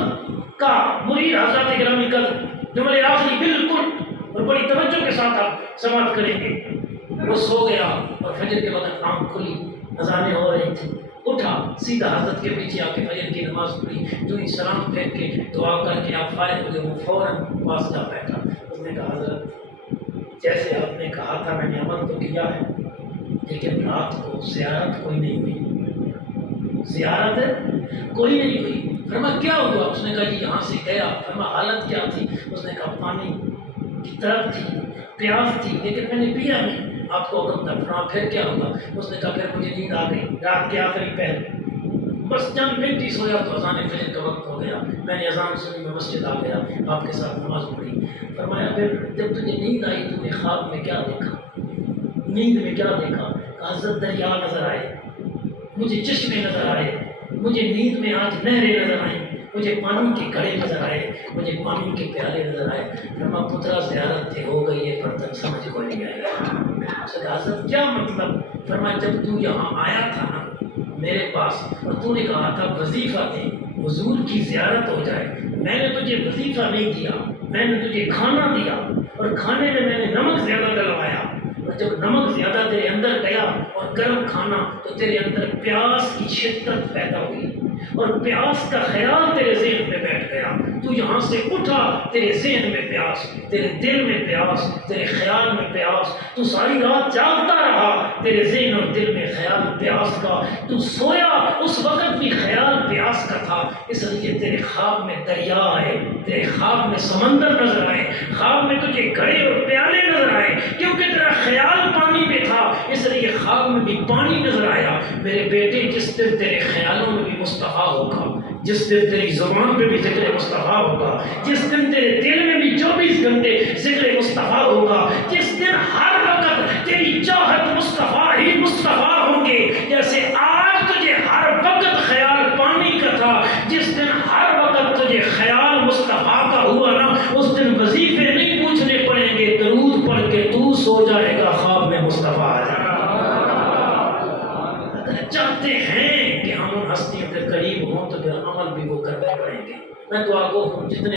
کا مرید حضرات گرامی قدر جملے آخری بالکل اور بڑی توجہ کے ساتھ آپ سماعت کریں گے، وہ سو گیا اور فجر کے وقت آنکھ کھلی، اذانیں ہو رہی تھی، اٹھا سیدھا حضرت کے پیچھے آ کے فجر کی نماز پڑھی، جو ہی سلام پھینک کے دعا کر کے آپ فارغ ہوئے، وہ فوراً پاس جا بیٹھا۔ اس نے کہا حضرت جیسے آپ نے کہا تھا میں نے عمل تو کیا ہے، لیکن رات کو زیارت کوئی نہیں ہوئی، زیارت کوئی نہیں ہوئی۔ فرمایا کیا ہوا؟ اس نے کہا جی یہاں سے گیا۔ فرمایا حالت کیا تھی؟ اس نے کہا پانی کی طرف تھی، پیاس تھی، لیکن میں نے پیا نہیں۔ آپ کو حکم تھا۔ فرمایا پھر کیا ہوا؟ اس نے کہا پھر مجھے نیند آ گئی، رات کے آخری پہر، بس چند منٹ ہی سویا تو اذان فجر کا وقت ہو گیا، میں نے اذان سنی، میں مسجد آ گیا، آپ کے ساتھ نماز پڑھی۔ فرمایا پھر جب تجھے نیند آئی تو نے خواب میں کیا دیکھا؟ نیند میں کیا دیکھا؟ حضرت دریا نظر آئے، مجھے چشمے نظر آئے، مجھے نیند میں آج نہریں نظر آئیں، مجھے پانی کے گھڑے نظر آئے، مجھے پانی کے پیالے نظر آئے۔ فرمایا پترا زیارت تھے ہو گئی ہے، برتن سمجھ کو نہیں آیا۔ حضرت کیا مطلب؟ فرمایا جب تو یہاں آیا تھا نا میرے پاس اور تو نے کہا تھا وظیفہ دے، حضور کی زیارت ہو جائے، میں نے تجھے وظیفہ نہیں دیا، میں نے تجھے کھانا دیا، اور کھانے میں نے نمک زیادہ ڈلوایا، اور جب نمک زیادہ تیرے اندر گیا اور گرم کھانا تو تیرے اندر پیاس کی شدت پیدا ہوئی، اور پیاس کا خیال تیرے ذہن میں بیٹھ گیا، تو یہاں سے اٹھا، تیرے ذہن میں پیاس، تیرے دل میں پیاس، تیرے خیال میں پیاس، تو ساری رات جاگتا رہا، تیرے ذہن اور دل میں خیال پیاس کا، تو سویا اس وقت بھی خیال پیاس کا تھا، اس لیے تیرے خواب میں دریا آئے، تیرے خواب میں سمندر نظر آئے، خواب میں تجھے گھڑے اور پیالے نظر آئے، کیونکہ تیرا خیال پانی میں تھا، اس لیے خواب میں بھی پانی نظر آیا۔ میرے بیٹے جس دن تیرے خیالوں میں بھی مصطفیٰ ہوگا، جس دن تیری زبان پہ بھی ذکر مصطفیٰ ہوگا، جس دن تیرے دل میں بھی 24 گھنٹے ذکر مصطفیٰ ہوگا، جس دن ہر وقت تیری چاہت مصطفیٰ ہی مصطفیٰ ہوں گے، جیسے آج تجھے ہر وقت خیال پانی کا تھا، جس دن ہر وقت تجھے خیال مصطفیٰ کا ہوا نا، اس دن وظیفے نہیں پوچھنے پڑیں گے، درود پڑھ کے تو سو جائے گا، خواب میں مصطفیٰ آ جائے گا۔ اگر چاہتے ہیں کہ ہم ان ہستیوں کے قریب ہوں تو پھر عمل بھی وہ کرنے پڑیں گے۔ میں دعا کو جتنے